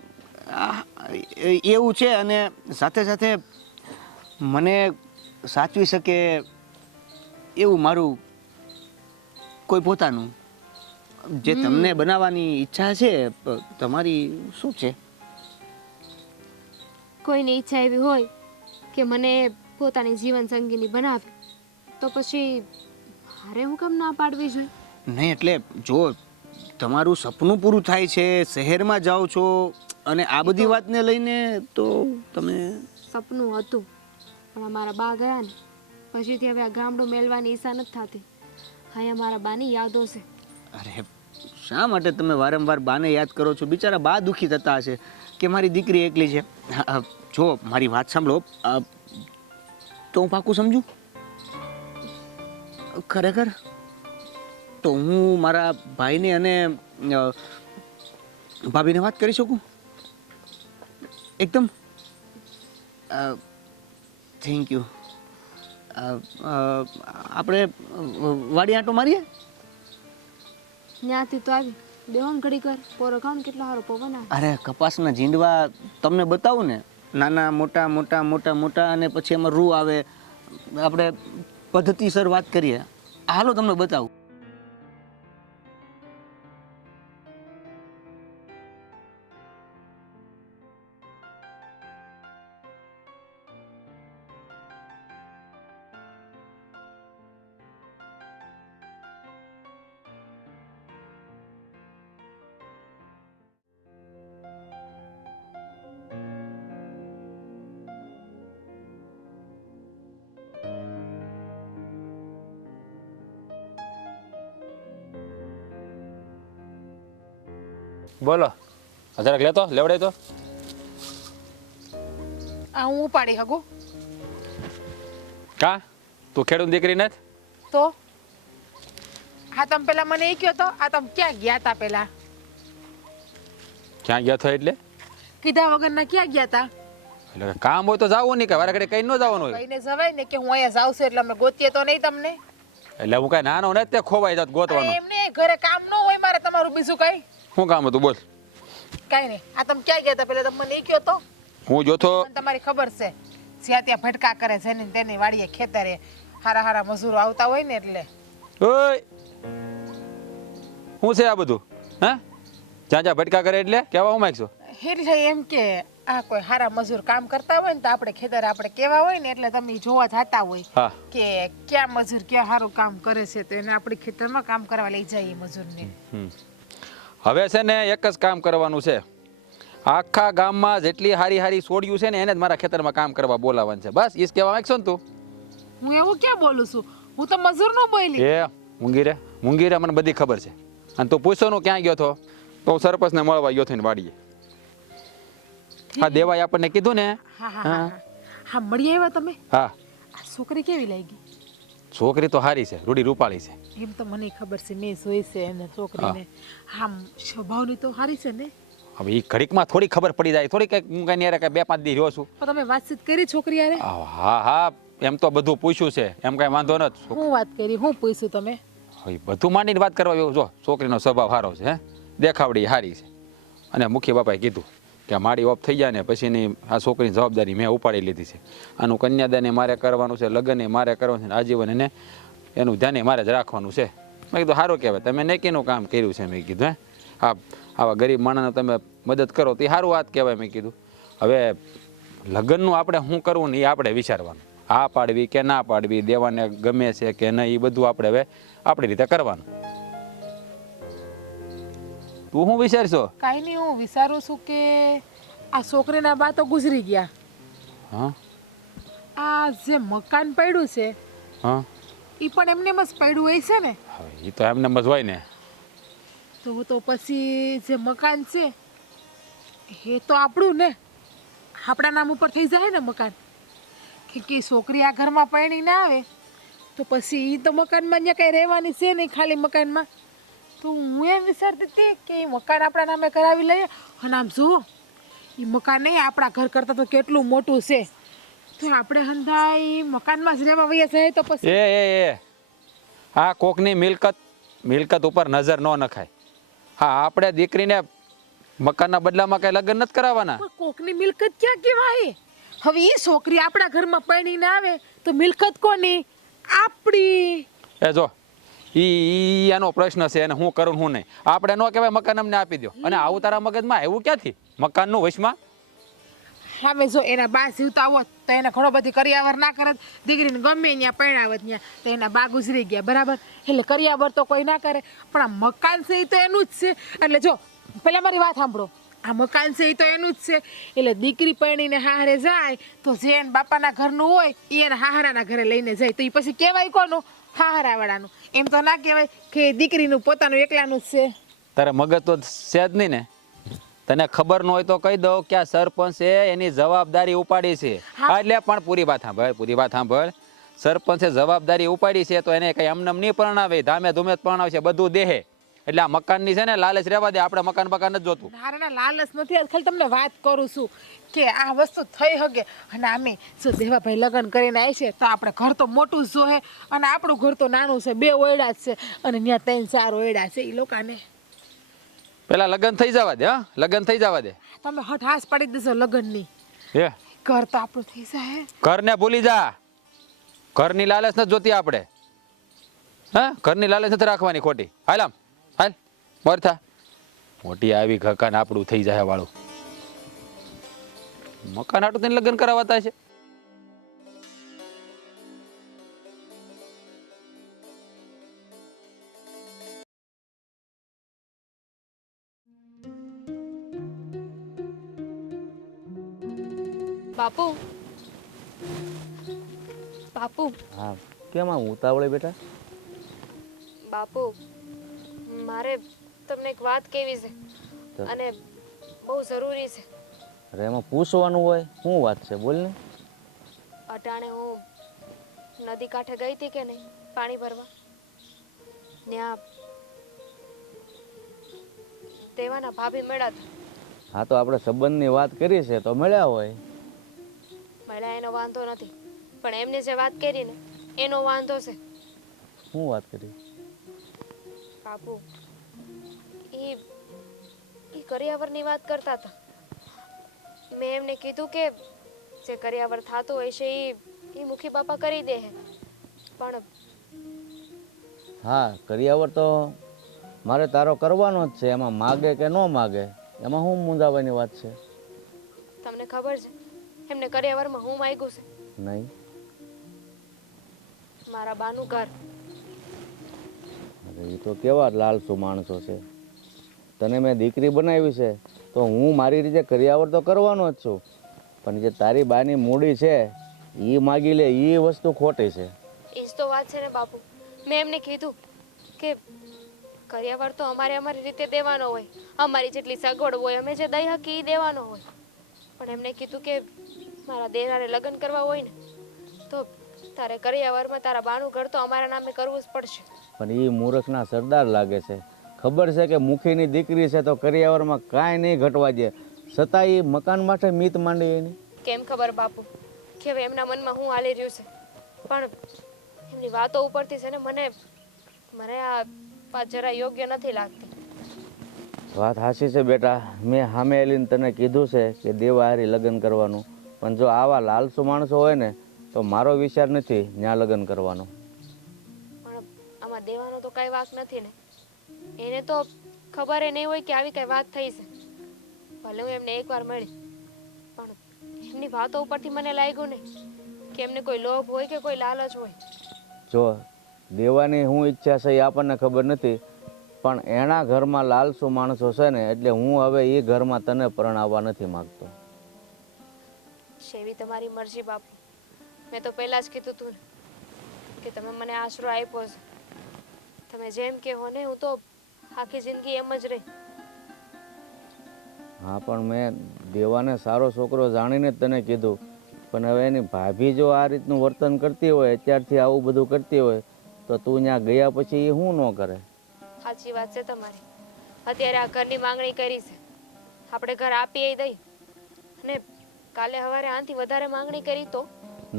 એવું છે. અને સાથે સાથે મને સાચવી શકે એવું મારું કોઈ પોતાનું, જે તમને બનાવવાની ઈચ્છા છે. તમારી શું છે? કોઈની ઈચ્છા એવી હોય કે મને પોતાની જીવન સંગીની બનાવે તો પછી મારે હું કેમ ના પાડવી જોઈએ? નહીં એટલે જો તમારું સપનું પૂરું થાય છે, શહેરમાં જાઓ છો, અને આ બધી વાતને લઈને તો તમે. સપનું હતું પણ અમારા બા ગયા ને પછીથી હવે આ ગામડું મેળવાની ઈચ્છા નથી થતી. અહીંયા મારા બાની યાદો છે. અરે શા માટે તમે વારંવાર બાને યાદ કરો છો? બિચારા બા દુઃખી થતા હશે કે મારી દીકરી એકલી છે. જો મારી વાત સાંભળો તો હું પાકું સમજુ ખરેખર તો હું મારા ભાઈને અને ભાભીને વાત કરી શકું એકદમ. Thank you. આપણે વાડી આંટો મારીએ. ત્યાંથી તો આવી બેહોન ઘડી કર પોરો ખાવ ને કેટલો સારો પવન આવે. અરે કપાસના ઝીંડવા તમને બતાવું ને, નાના મોટા મોટા મોટા મોટા, અને પછી એમાં રૂ આવે. આપણે પદ્ધતિસર વાત કરીએ. હાલો તમને બતાવું. બોલો, જરાક લેતો લેવડાય તો. આ હું ઉપાડી શકું કા તું ખેડૂત દીકરી નથી? તો હા તમે પેલા મને એ કહો તો આ તમે ક્યાં ગયા તા? પેલા ક્યાં ગયા છો એટલે? કીધા વગરના ક્યાં ગયા તા? એટલે કામ હોય તો જવું નહીં, કે વારે ઘડી કઈ ન જવાનું હોય. કઈને જવાય ને કે હું અહીંયા જાઉં છું એટલે અમે ગોતીએ તો નહીં તમને. એટલે હું કઈ નાનો નથી તે ખોવાઈ જાત ગોતવાનું. એમને ઘરે કામ ન હોય મારે તમારું બીજું કઈ? શું કામ હતું બોલ? કઈ નહીં. આ તમે ક્યાં ગયા તા પેલા તમે મને એ કહો તો. હું જોતો મને તમારી ખબર છે જ્યાં ત્યાં ભટકા કરે છે ને તેની વાડીએ ખેતરે હારા હારા મજૂરો આવતા હોય ને એટલે ઓય શું છે આ બધું? હા, જ્યાં જ્યાં ભટકા કરે એટલે કેવા હું માંગશો? એટલે એમ કે આ કોઈ હારા મજૂર કામ કરતા હોય ને તો આપણે ખેતર આપણે કેવા હોય ને એટલે તમે જોવા જતા હોય હા. કે ક્યાં મજૂર ક્યાં સારું કામ કરે છે તો એને આપણી ખેતરમાં કામ કરવા લઈ જઈએ મજૂરને. હવે છે ને એક જ કામ કરવાનું છે. આખા ગામમાં જેટલી હારી હારી છોડ્યું છે ને એને જ મારા ખેતરમાં કામ કરવા બોલાવવાનું છે. બસ ઈ જ કહેવા માંગશો ને તું? હું એવું ક્યાં બોલું છું? હું તો મજૂર નો બોલી. એ મૂંગીરે મને બધી ખબર છે. અને તું પૂછવાનું ક્યાં ગયો છો તો હું સરપંચને મળવા ગયો થઈને વાડીએ. હા, દેવાય આપણને કીધું ને. હા હા હા હા મળી આવ્યા તમે? હા, આ છોકરી કેવી લાગી? છોકરી તો હારી છે, રૂડી રૂપાળી છે. એમ તો મને ખબર છે, મેં જોઈ છે એને છોકરીને. હા, સ્વભાવની તો સારી છે ને. હવે એ ઘડીકમાં થોડી ખબર પડી જાય, થોડી કંઈક હું કઈ કઈ 2-5 દી રહ્યો છું. પણ તમે વાતચીત કરી છોકરી યારે? હા હા, એમ તો બધું પૂછ્યું છે, એમ કઈ વાંધો નથી. હું વાત કરી, હું પૂછ્યું તમે? હવે બધું માંડીને વાત કરવા આવ્યો. જો છોકરીનો સ્વભાવ સારો છે, હે, દેખાવડી સારી છે. અને મુખી બાપાએ કીધું કે મારી ઓફ થઈ જાય ને પછીની આ છોકરીની જવાબદારી મેં ઉપાડી લીધી છે. આનું કન્યાદાન મારે કરવાનું છે, લગ્ન મારે કરવાનું છે, આજીવન એને એનું ધ્યાન મારે જ રાખવાનું છે. મેં કીધું સારું કહેવાય, તમે નેકીનું કામ કર્યું છે. મેં કીધું હા, આવા ગરીબ માણસને તમે મદદ કરો તો એ સારું વાત કહેવાય. મેં કીધું હવે લગ્નનું આપણે શું કરવું ને એ આપણે વિચારવાનું. હા પાડવી કે ના પાડવી, દેવાને ગમે છે કે નહીં, એ બધું આપણે હવે આપણી રીતે કરવાનું. તું શું વિચારશો? કાંઈ નહીં, હું વિચારું છું કે આ છોકરીના બા તો ગુજરી ગયા. હા આ જે મકાન પડ્યું છે હા, એ પણ એમને જ પડ્યું હોય છે ને. હવે એ તો એમને જ હોય ને. તો પછી જે મકાન છે એ તો આપણું ને, આપણા નામ ઉપર થઈ જાય ને મકાન. કે છોકરી આ ઘરમાં પરણી ના આવે તો પછી એ તો મકાનમાં ત્યાં કંઈ રહેવાની છે નહીં, ખાલી મકાનમાં. તો હું એમ વિચારતી હતી કે એ મકાન આપણા નામે કરાવી લઈએ. અને આમ જુઓ, એ મકાન નહીં આપણા ઘર કરતાં તો કેટલું મોટું છે. તો આપણે હંધાઈ મકાનમાં જ રહેવા વયા જાય તો પછી એ આ કોકની મિલકત ઉપર નજર ન નખાય. હા, આપણે દીકરીને મકાનના બદલામાં કઈ લગ્ન નથી કરાવવાના. પણ કોકની મિલકત ક્યાં કહેવાય? હવે એ છોકરી આપણા ઘરમાં પરણીને આવે તો મિલકત કોની? આપણી. એ જો ઈ એનો પ્રશ્ન છે અને હું કરું હું નહીં. આપણે ન કહેવાય મકાન અમને આપી દો. અને આવું તારા મગજમાં એવું ક્યાંથી મકાનનું વશમાં? હા, મેં જો એના બા જીવતા હોત તો એને ઘણો બધી કરિયાવર ના કરત. દીકરીને ગમે ત્યાં પરણાવત ત્યાં તો એના બા ગુજરી ગયા, બરાબર? એટલે કરિયાવર તો કોઈ ના કરે. પણ આ મકાન છે એ તો એનું જ છે. એટલે જો પેલા મારી વાત સાંભળો, આ મકાન છે એ તો એનું જ છે. એટલે દીકરી પરણીને હારે જાય તો જે એના બાપાના ઘરનું હોય એ એના હાહરાના ઘરે લઈને જાય તો એ પછી કહેવાય કોનું? હાહરાવાળાનું. એમ તો ના કહેવાય કે દીકરીનું પોતાનું એકલાનું જ છે. તારે મગજ તો છે જ નહીં ને. તને ખબર ન હોય તો કહી દઉં કે આ સરપંચે એની જવાબદારી ઉપાડી છે. એટલે પણ પૂરી વાત સાંભળ. સરપંચે જવાબદારી ઉપાડી છે તો એને કઈ એમનેમ નહીં પરણાવે, ધામે ધૂમે પરણાવશે, બધું દેહે. એટલે આ મકાનની છે ને લાલચ રહેવા દે. આપણે મકાન નથી જોતું. ના લાલચ નથી, ખાલી તમને વાત કરું છું કે આ વસ્તુ થઈ શકે. અને આમે જો દેવાભાઈ લગ્ન કરીને આવી છે તો આપણે ઘર તો મોટું જ જોહે અને આપણું ઘર તો નાનું છે, 2 ઓયડા જ છે અને ત્યાં 3-4 ઓયડા છે. એ લોકોને પેલા લગ્ન થઈ જવા દે. હા, લગ્ન થઈ જવા દે. તમે હઠાસ પાડી દેશો લગ્નની. હે, ઘર તો આપણું થઈ જાય. ઘરને ભૂલી જા. ઘરની લાલચ નથી જોતી આપણે. હા, ઘરની લાલચ નથી રાખવાની ખોટી. હાલ મરથા મોટી આવી ઘકાન આપણું થઈ જાય વાળું. મકાન આટું તેને લગ્ન કરાવતા છે. બાપુ હા, કેમ આમ ઉતાવળે બેટા? બાપુ, મારે તમને એક વાત કહેવી છે અને બહુ જરૂરી છે. અરે એમાં પૂછવાનું હોય શું વાત છે? બોલ ને. અટાણે હું નદી કાંઠે ગઈ હતી કે નહીં પાણી ભરવા, ત્યાં દેવાના ભાભી મળ્યા હતા. હા, તો આપણે સંબંધની વાત કરી છે તો મળ્યા હોય. મળ્યા એનો વાંધો નથી, પણ એમને જે વાત કરી ને એનો વાંધો છે. શું વાત કરી? બાપુ, એ કરિયાવરની વાત કરતા હતા. મેં એમને કીધું કે જે કર્યાવર થતું હોય છે એ મુખી બાપા કરી દે છે. પણ હા, કરિયાવર તો મારે તારો કરવાનો જ છે. એમાં માગે કે ન માગે એમાં શું મૂંઝાવાની વાત છે? તમને ખબર છે એમને કર્યાવરમાં હું માંગ્યું છે? નહીં. મારા બાનું ઘર. અરે એ તો કેવા લાલસુ માણસો છે. તને મેં દીકરી બનાવી છે તો હું મારી રીતે કરિયાવર તો કરવાનો જ છું, પણ જે તારી બાની મૂડી છે એ માગી લે એ વસ્તુ ખોટી છે. એ જ તો વાત છે ને બાપુ. મેં એમને કીધું કે કર્યાવર તો અમારી રીતે દેવાનો હોય, અમારી જેટલી સગવડ હોય અમે જે દઈ હકી એ દેવાનો હોય. પણ એમને કીધું કે મારા દેરારે લગ્ન કરવા હોય ને તો તારે કર્યાવરમાં તારા બાનું ઘર તો અમારા નામે કરવું જ પડશે. પણ એ મૂર્ખના સરદાર લાગે છે. ખબર છે કે મુખીની દીકરી છે તો કરિયાવરમાં કાંઈ નહીં ઘટવા દે, છતાં એ મકાન માટે મીત માંડી એની. કેમ ખબર બાપુ કે હવે એમના મનમાં હું હાલી રહ્યું છે, પણ એમની વાતો ઉપરથી છે ને મને આ વાત જરા યોગ્ય નથી લાગતી. વાત હાચી છે બેટા. મેં સામે એલીને તને કીધું છે કે દેવા હારી લગ્ન કરવાનું, પણ જો આવા લાલસુ માણસો હોય ને તો મારો વિચાર નથી ત્યાં લગ્ન કરવાનો. પણ આમાં દેવાનો તો કાંઈ વાંક નથી ને. એને તો ખબર નહીં હોય કે આવી કઈ વાત થઈ છે. ભલે હું એમને એકવાર મળી, પણ એમની વાતો ઉપરથી મને લાગ્યું નહીં કે એમને કોઈ લોભ હોય કે કોઈ લાલચ હોય. જો દેવાની શું ઈચ્છા છે એ આપણને ખબર નથી, પણ એના ઘરમાં લાલસુ માણસો છે ને એટલે હું હવે એ ઘરમાં તને પરણાવવા નથી માગતો. સેવી તમારી મરજી બાપુ. મેં તો પહેલાં જ કીધું તું ને કે તમે મને આશરો આપ્યો છે. તમે જેમ કહો ને હું તો આખી જિંદગી એમ જ રહી. હા, પણ મેં દેવાને સારો છોકરો જાણીને જ તને કીધું, પણ હવે એની ભાભી જો આ રીતનું વર્તન કરતી હોય, અત્યારથી આવું બધું કરતી હોય તો તું ત્યાં ગયા પછી એ શું ન કરે? સાચી વાત છે તમારી. અત્યારે આ ઘરની માંગણી કરી છે, આપણે ઘર આપીએ દઈ અને કાલે સવારે આનાથી વધારે માંગણી કરી તો?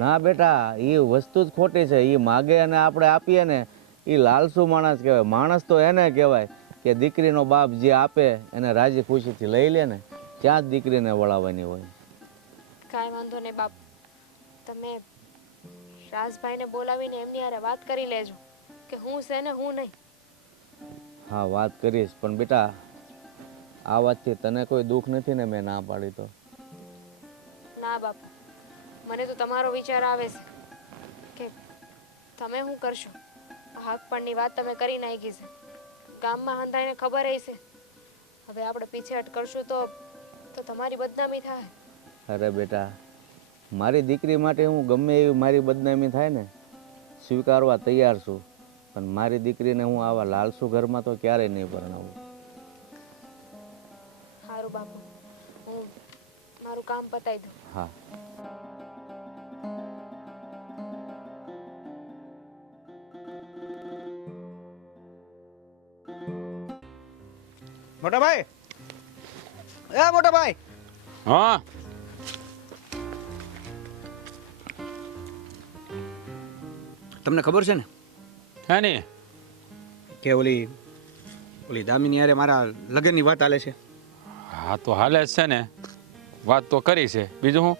ના બેટા, એ વસ્તુ જ ખોટી છે. એ માગે અને આપણે આપીએ ને એ લાલસુ માણસ કહેવાય. માણસ તો એને કહેવાય કે દીકરીનો બાપ જે આપે એને રાજી ખુશીથી લઈ લે ને, ત્યાં જ દીકરીને વળાવવાની હોય. કાંઈ વાંધો નહીં બાપુ. તમે રાજભાઈને બોલાવીને એમની હારે વાત કરી લેજો કે હું છે ને હું નહીં. હા, વાત કરીશ, પણ બેટા આ વાતથી તને કોઈ દુઃખ નથી ને મેં ના પાડી તો? ના બાપુ, મને તો તમારો વિચાર આવે છે કે તમે શું કરશો. હક પણની વાત તમે કરી નાખી છે. ગામમાં હંધાઈને ખબર હશે. હવે આપણે પીછેહટ કરશું તો તમારી બદનામી થાય. અરે બેટા, મારી દીકરી માટે હું ગમે એવી મારી બદનામી થાય ને સ્વીકારવા તૈયાર છું, પણ મારી દીકરીને હું આવા લાલસુ ઘરમાં તો ક્યારેય નહીં પરણાવું. સારું બાપુ, હું મારું કામ પતાવી દઉં. હા. મોટા ભાઈ, એ મોટા ભાઈ, હા તમને ખબર છે ને હે ને કે ઓલી દામિની યારે મારા લગ્નની વાત હાલે છે? હા તો હાલે જ છે ને, વાત તો કરી છે. બીજું હું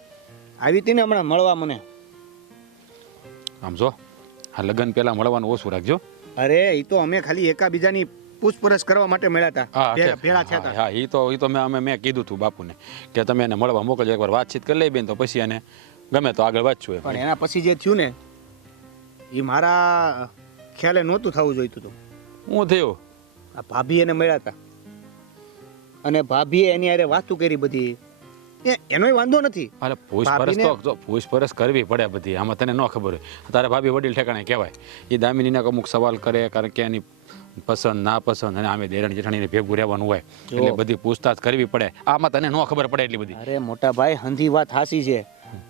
આવી હતી ને હમણાં મળવા મને. આમ જો આ લગ્ન પહેલા મળવાનું ઓછું રાખજો. અરે એ તો અમે ખાલી એકાબીજાની પૂછપરછ કરવા માટે મળ્યા હતા, ભેળા થયા હતા. હા એ તો મેં કીધું હતું બાપુને કે તમે એને મળવા મોકલજો, એકવાર વાતચીત કરી લઈ બેન તો પછી એને ગમે તો આગળ વધશું. પણ એના પછી જે થયું ને એ મારા ખ્યાલે નહોતું થવું જોઈતું હતું. શું થયું? આ ભાભી એને મળ્યા હતા અને ભાભીએ એની હારે વાતું કરી બધી. એનોય વાંધો નથી. અરે પૂછપરછ કરવી પડે બધી. આમાં તને ન ખબર હોય, તારે ભાભી વડીલ ઠેકાણે કહેવાય. એ દામિનીને અમુક સવાલ કરે, કારણ કે એની પસંદ ના પસંદ અને અમે દેરાણી જેઠાણીને ભેગું રહેવાનું હોય એટલે બધી પૂછતાછ કરવી પડે. આમાં તને ન ખબર પડે એટલી બધી. અરે મોટા ભાઈ, હંધી વાત હાસી છે.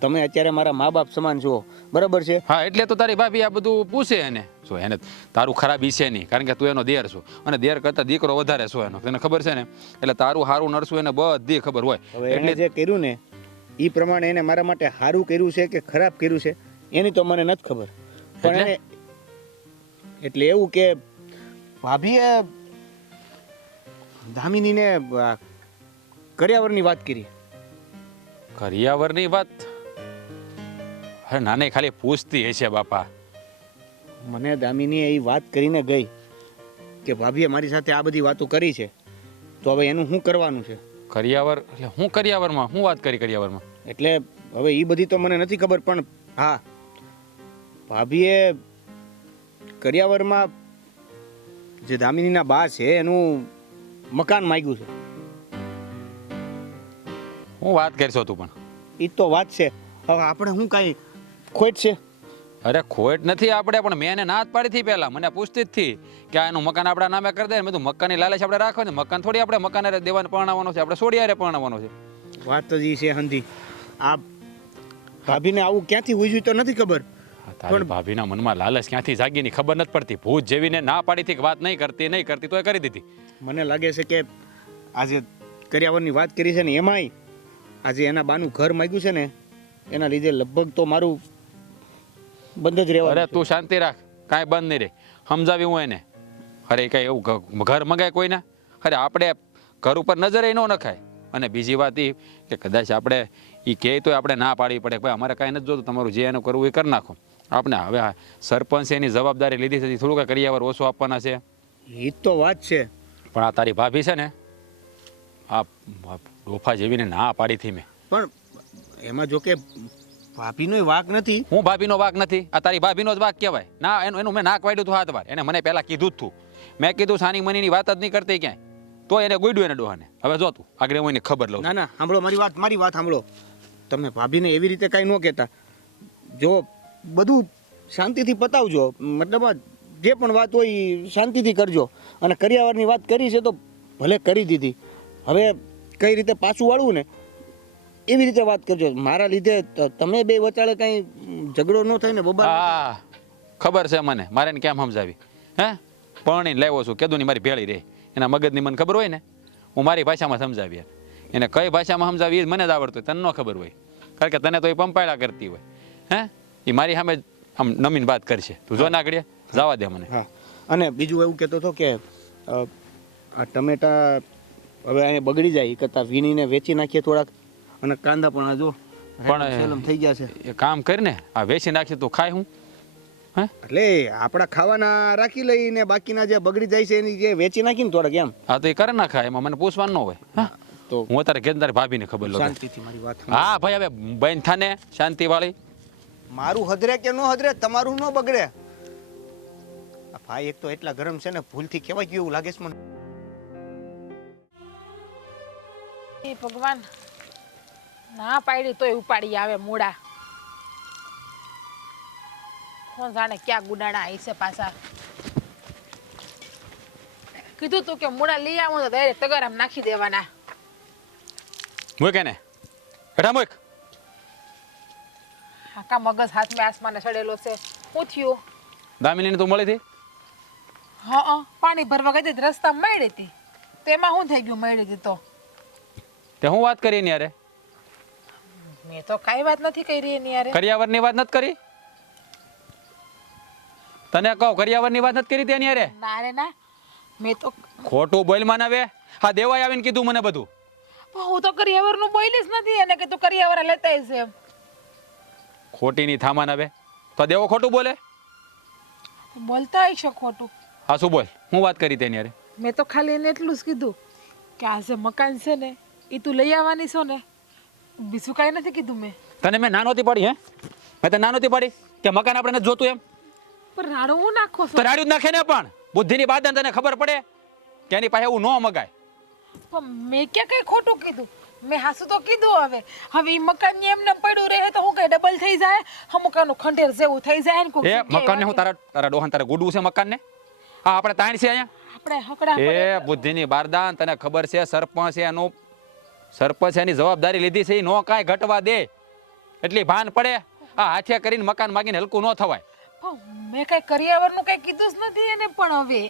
તમે અત્યારે મારા મા બાપ સમાન છો, બરાબર છે? હા, એટલે તો તારી ભાભી આ બધું પૂછે એને. શું એને તારું ખરાબી છે નહીં, કારણ કે તું એનો દેર છો અને દેર કરતાં દીકરો વધારે છો એનો, તને ખબર છે ને? એટલે તારું સારું નરસું એને બધી ખબર હોય. એટલે જે કર્યું ને એ પ્રમાણે એને મારા માટે સારું કર્યું છે કે ખરાબ કર્યું છે એની તો મને નથી ખબર. પણ એને એટલે એવું કે ભાભીએ દામિનીને કર્યાવરની વાત કરી. કરિયાવરની વાત? અરે નાની ખાલી પૂછતી હશે બાપા. મને દામિનીએ એ વાત કરીને ગઈ કે ભાભીએ મારી સાથે આ બધી વાતો કરી છે, તો હવે એનું શું કરવાનું છે? કરિયાવર એટલે હું કરિયાવરમાં હું વાત કરી કરિયાવરમાં? એટલે હવે એ બધી તો મને નથી ખબર, પણ હા, ભાભીએ કરિયાવરમાં જે દામિનીના બા છે એનું મકાન માંગ્યું છે. હું વાત કરશો તું? પણ એ તો વાત છે. હવે આપણે શું કાંઈ ખોટ છે? અરે ખોટ નથી આપણે, પણ મેં એને ના જ પાડી હતી પહેલા. મને પૂછતી જ હતી કે આ એનું મકાન આપણા નામે કરી દે. મેં તો મકાનની લાલચ આપણે રાખવાની, મકાન થોડી આપણે મકાને દેવાને પરણાવવાનો છે, આપણે સોડિયારે પરણાવવાનો છે. વાત જ ઈ છે હંધી. આ ભાભીને આવું ક્યાંથી ઉજ્યું તો નથી ખબર. તારી ભાભીના મનમાં લાલચ ક્યાંથી જાગીની ખબર નથી પડતી. ભૂત જેવીને ના પાડી હતી કે વાત નહીં કરતી તો એ કરી દીધી. મને લાગે છે કે આજે કરિયાવરની વાત કરી છે ને, એમાંય આજે એના બાનું ઘર માંગ્યું છે ને, એના લીધે લગભગ તો મારું બંધ જ રહેવાનું. અરે તું શાંતિ રાખ, કાંઈ બંધ નહીં રહે. સમજાવી હું એને. અરે કઈ એવું ઘર મગાય કોઈને? અરે આપણે ઘર ઉપર નજરે ન નખાય. અને બીજી વાત એ કે કદાચ આપણે એ કહે તો આપણે ના પાડવી પડે, ભાઈ અમારે કાંઈ નથી જોતું, તમારું જે એનું કરવું એ કરી નાખો. આપણે હવે સરપંચ એની જવાબદારી લીધી છે, થોડું કાંઈ કરિયાવર ઓછું આપવાના છે. એ તો વાત છે, પણ આ તારી ભાભી છે ને, આ ડોફા જેવીને ના પાડી હતી મેં. પણ એમાં જો કે ભાભીનો વાંક નથી. હું ભાભીનો વાંક નથી, આ તારી ભાભીનો જ વાંક કહેવાય. ના એનું મેં નાક વાડ્યું હતું હાથ વાર. એને મને પહેલાં કીધું જ તું. મેં કીધું સાની મનીની વાત જ નહીં કરતી ક્યાંય, તો એને ગોડ્યું એને ડોહાને. હવે જો તું આગળ હું એને ખબર લઉં. ના ના, સાંભળો મારી વાત સાંભળો. તમે ભાભીને એવી રીતે કાંઈ ન કહેતા. જો બધું શાંતિથી પતાવજો, મતલબ જે પણ વાત હોય એ શાંતિથી કરજો. અને કરિયાવરની વાત કરી છે તો ભલે કરી દીધી, હવે કઈ રીતે પાછું વાળવું ને એવી રીતે વાત કરજો. મારા લીધે તમે બે વચાળે કાંઈ ઝઘડો ન થાય ને બબા. હા ખબર છે મને, મારે એને કેમ સમજાવી? હે પરણીને લાવ્યો છું, કીધું ની મારી ભેળી રહે. એના મગજની મને ખબર હોય ને, હું મારી ભાષામાં સમજાવી. એને કઈ ભાષામાં સમજાવી એ મને જ આવડતું હોય, તને ન ખબર હોય. કારણ કે તને તો એ પંપાળા કરતી હોય. હે એ મારી સામે આમ નમીન વાત કરશે. તું જો ના આગળ જવા દે મને. હા, અને બીજું એવું કહેતો હતો કે આ ટમેટા હવે અહીંયા બગડી જાય એ કરતાં વીણીને વેચી નાખીએ થોડાક. અને કાંદા પણ આ જો પણ સેલમ થઈ ગયા છે. એ કામ કરીને આ વેચી નાખી તું ખાય હું? હે એટલે આપણા ખાવાના રાખી લઈને બાકીના જે બગડી જાય છે એની જે વેચી નાખીને થોડાક એમ. હા તો એ કરે ના ખાય, એમાં મને પૂછવાનું ન હોય. હા તો હું અત્યારે ઘેર તારી ભાભીને ખબર લઉં. શાંતિથી મારી વાત સાંભળો. હા ભાઈ હવે બેન થાને શાંતિ વાળી. મારું હદરે કે ન હદરે તમારું ન બગડે. આ ભાઈ એક તો એટલા ગરમ છે ને, ભૂલથી કહેવાય ગયું એવું લાગે છે મને. એ ભગવાન, ના પાડી તોય ઉપાડી આવે મૂળા. કોણ જાણે ક્યાં ગુડાણા આવી છે પાછા. કીધું તું કે મૂળા લઈ આવું તો ડાયરેક્ટ તગારામ નાખી દેવાના. મૂક એને બેઠા મૂક. આખા મગજ હાથમાં આસમાને ચડેલો છે. શું થયું? દામિનીને તું મળી હતી? હા પાણી ભરવા ગઈ હતી, રસ્તામાં મળી હતી. તો એમાં શું થઈ ગયું? મળી હતી તો તે હું વાત કરી એની યારે? મેં તો કઈ વાત નથી કરી એની યારે. કરિયાવરની વાત નથી કરી? તને કહું કરિયાવરની વાત નથી કરી તેની યારે? ના રે ના, મેં તો ખોટું બોલ માં આવે. હા દેવાય આવીને કીધું મને બધું. હું તો કરિયાવર નું બોલી જ નથી. એને કે તું કરિયાવર લેતા છે એમ. ખોટી ની થામાન આવે તો દેવો ખોટું બોલે? બોલતા હશે ખોટું. હા શું બોલ, હું વાત કરી તેની યારે? મેં તો ખાલી એને એટલું જ કીધું કે આ જે મકાન છે ને એ તું લઈ આવવાની છો ને, બીજું કાંઈ નથી કીધું મેં. તને મેં નાનોતી પાડી? હે મેં તને નાનોતી પાડી કે મકાન આપણે નથી જોતું એમ? પણ રાડું હું નાખો છો? તો રાડ્યું જ નાખે ને, પણ બુદ્ધિની બાદ તને ખબર પડે કે એની પાસે એવું ન મગાય. પણ મેં ક્યાં કઈ ખોટું કીધું? મેં હાસું તો કીધું. હવે એ મકાન ની એમને પડ્યું રહે તો હું કઈ ડબલ થઈ જાય? મકાનનું ખંડેર જેવું થઈ જાય ને કોઈ એ જગ્યાએ મકાન ને હું વાગે. તારા ડોહન તારે ગુડવું છે મકાન ને? હા આપણે તાણ છે અહીંયા. આપણે હકડા એ બુદ્ધિની બારદાન, તને ખબર છે સરપંચ એનું સરપંચ એની જવાબદારી લીધી છે, એ નો કાંઈ ઘટવા દે એટલી ભાન પડે. આ હાથે કરીને મકાન માગીને હલકું ન થવાય. મેં કઈ કરિયાવર નું કઈ કીધું જ નથી એને. પણ હવે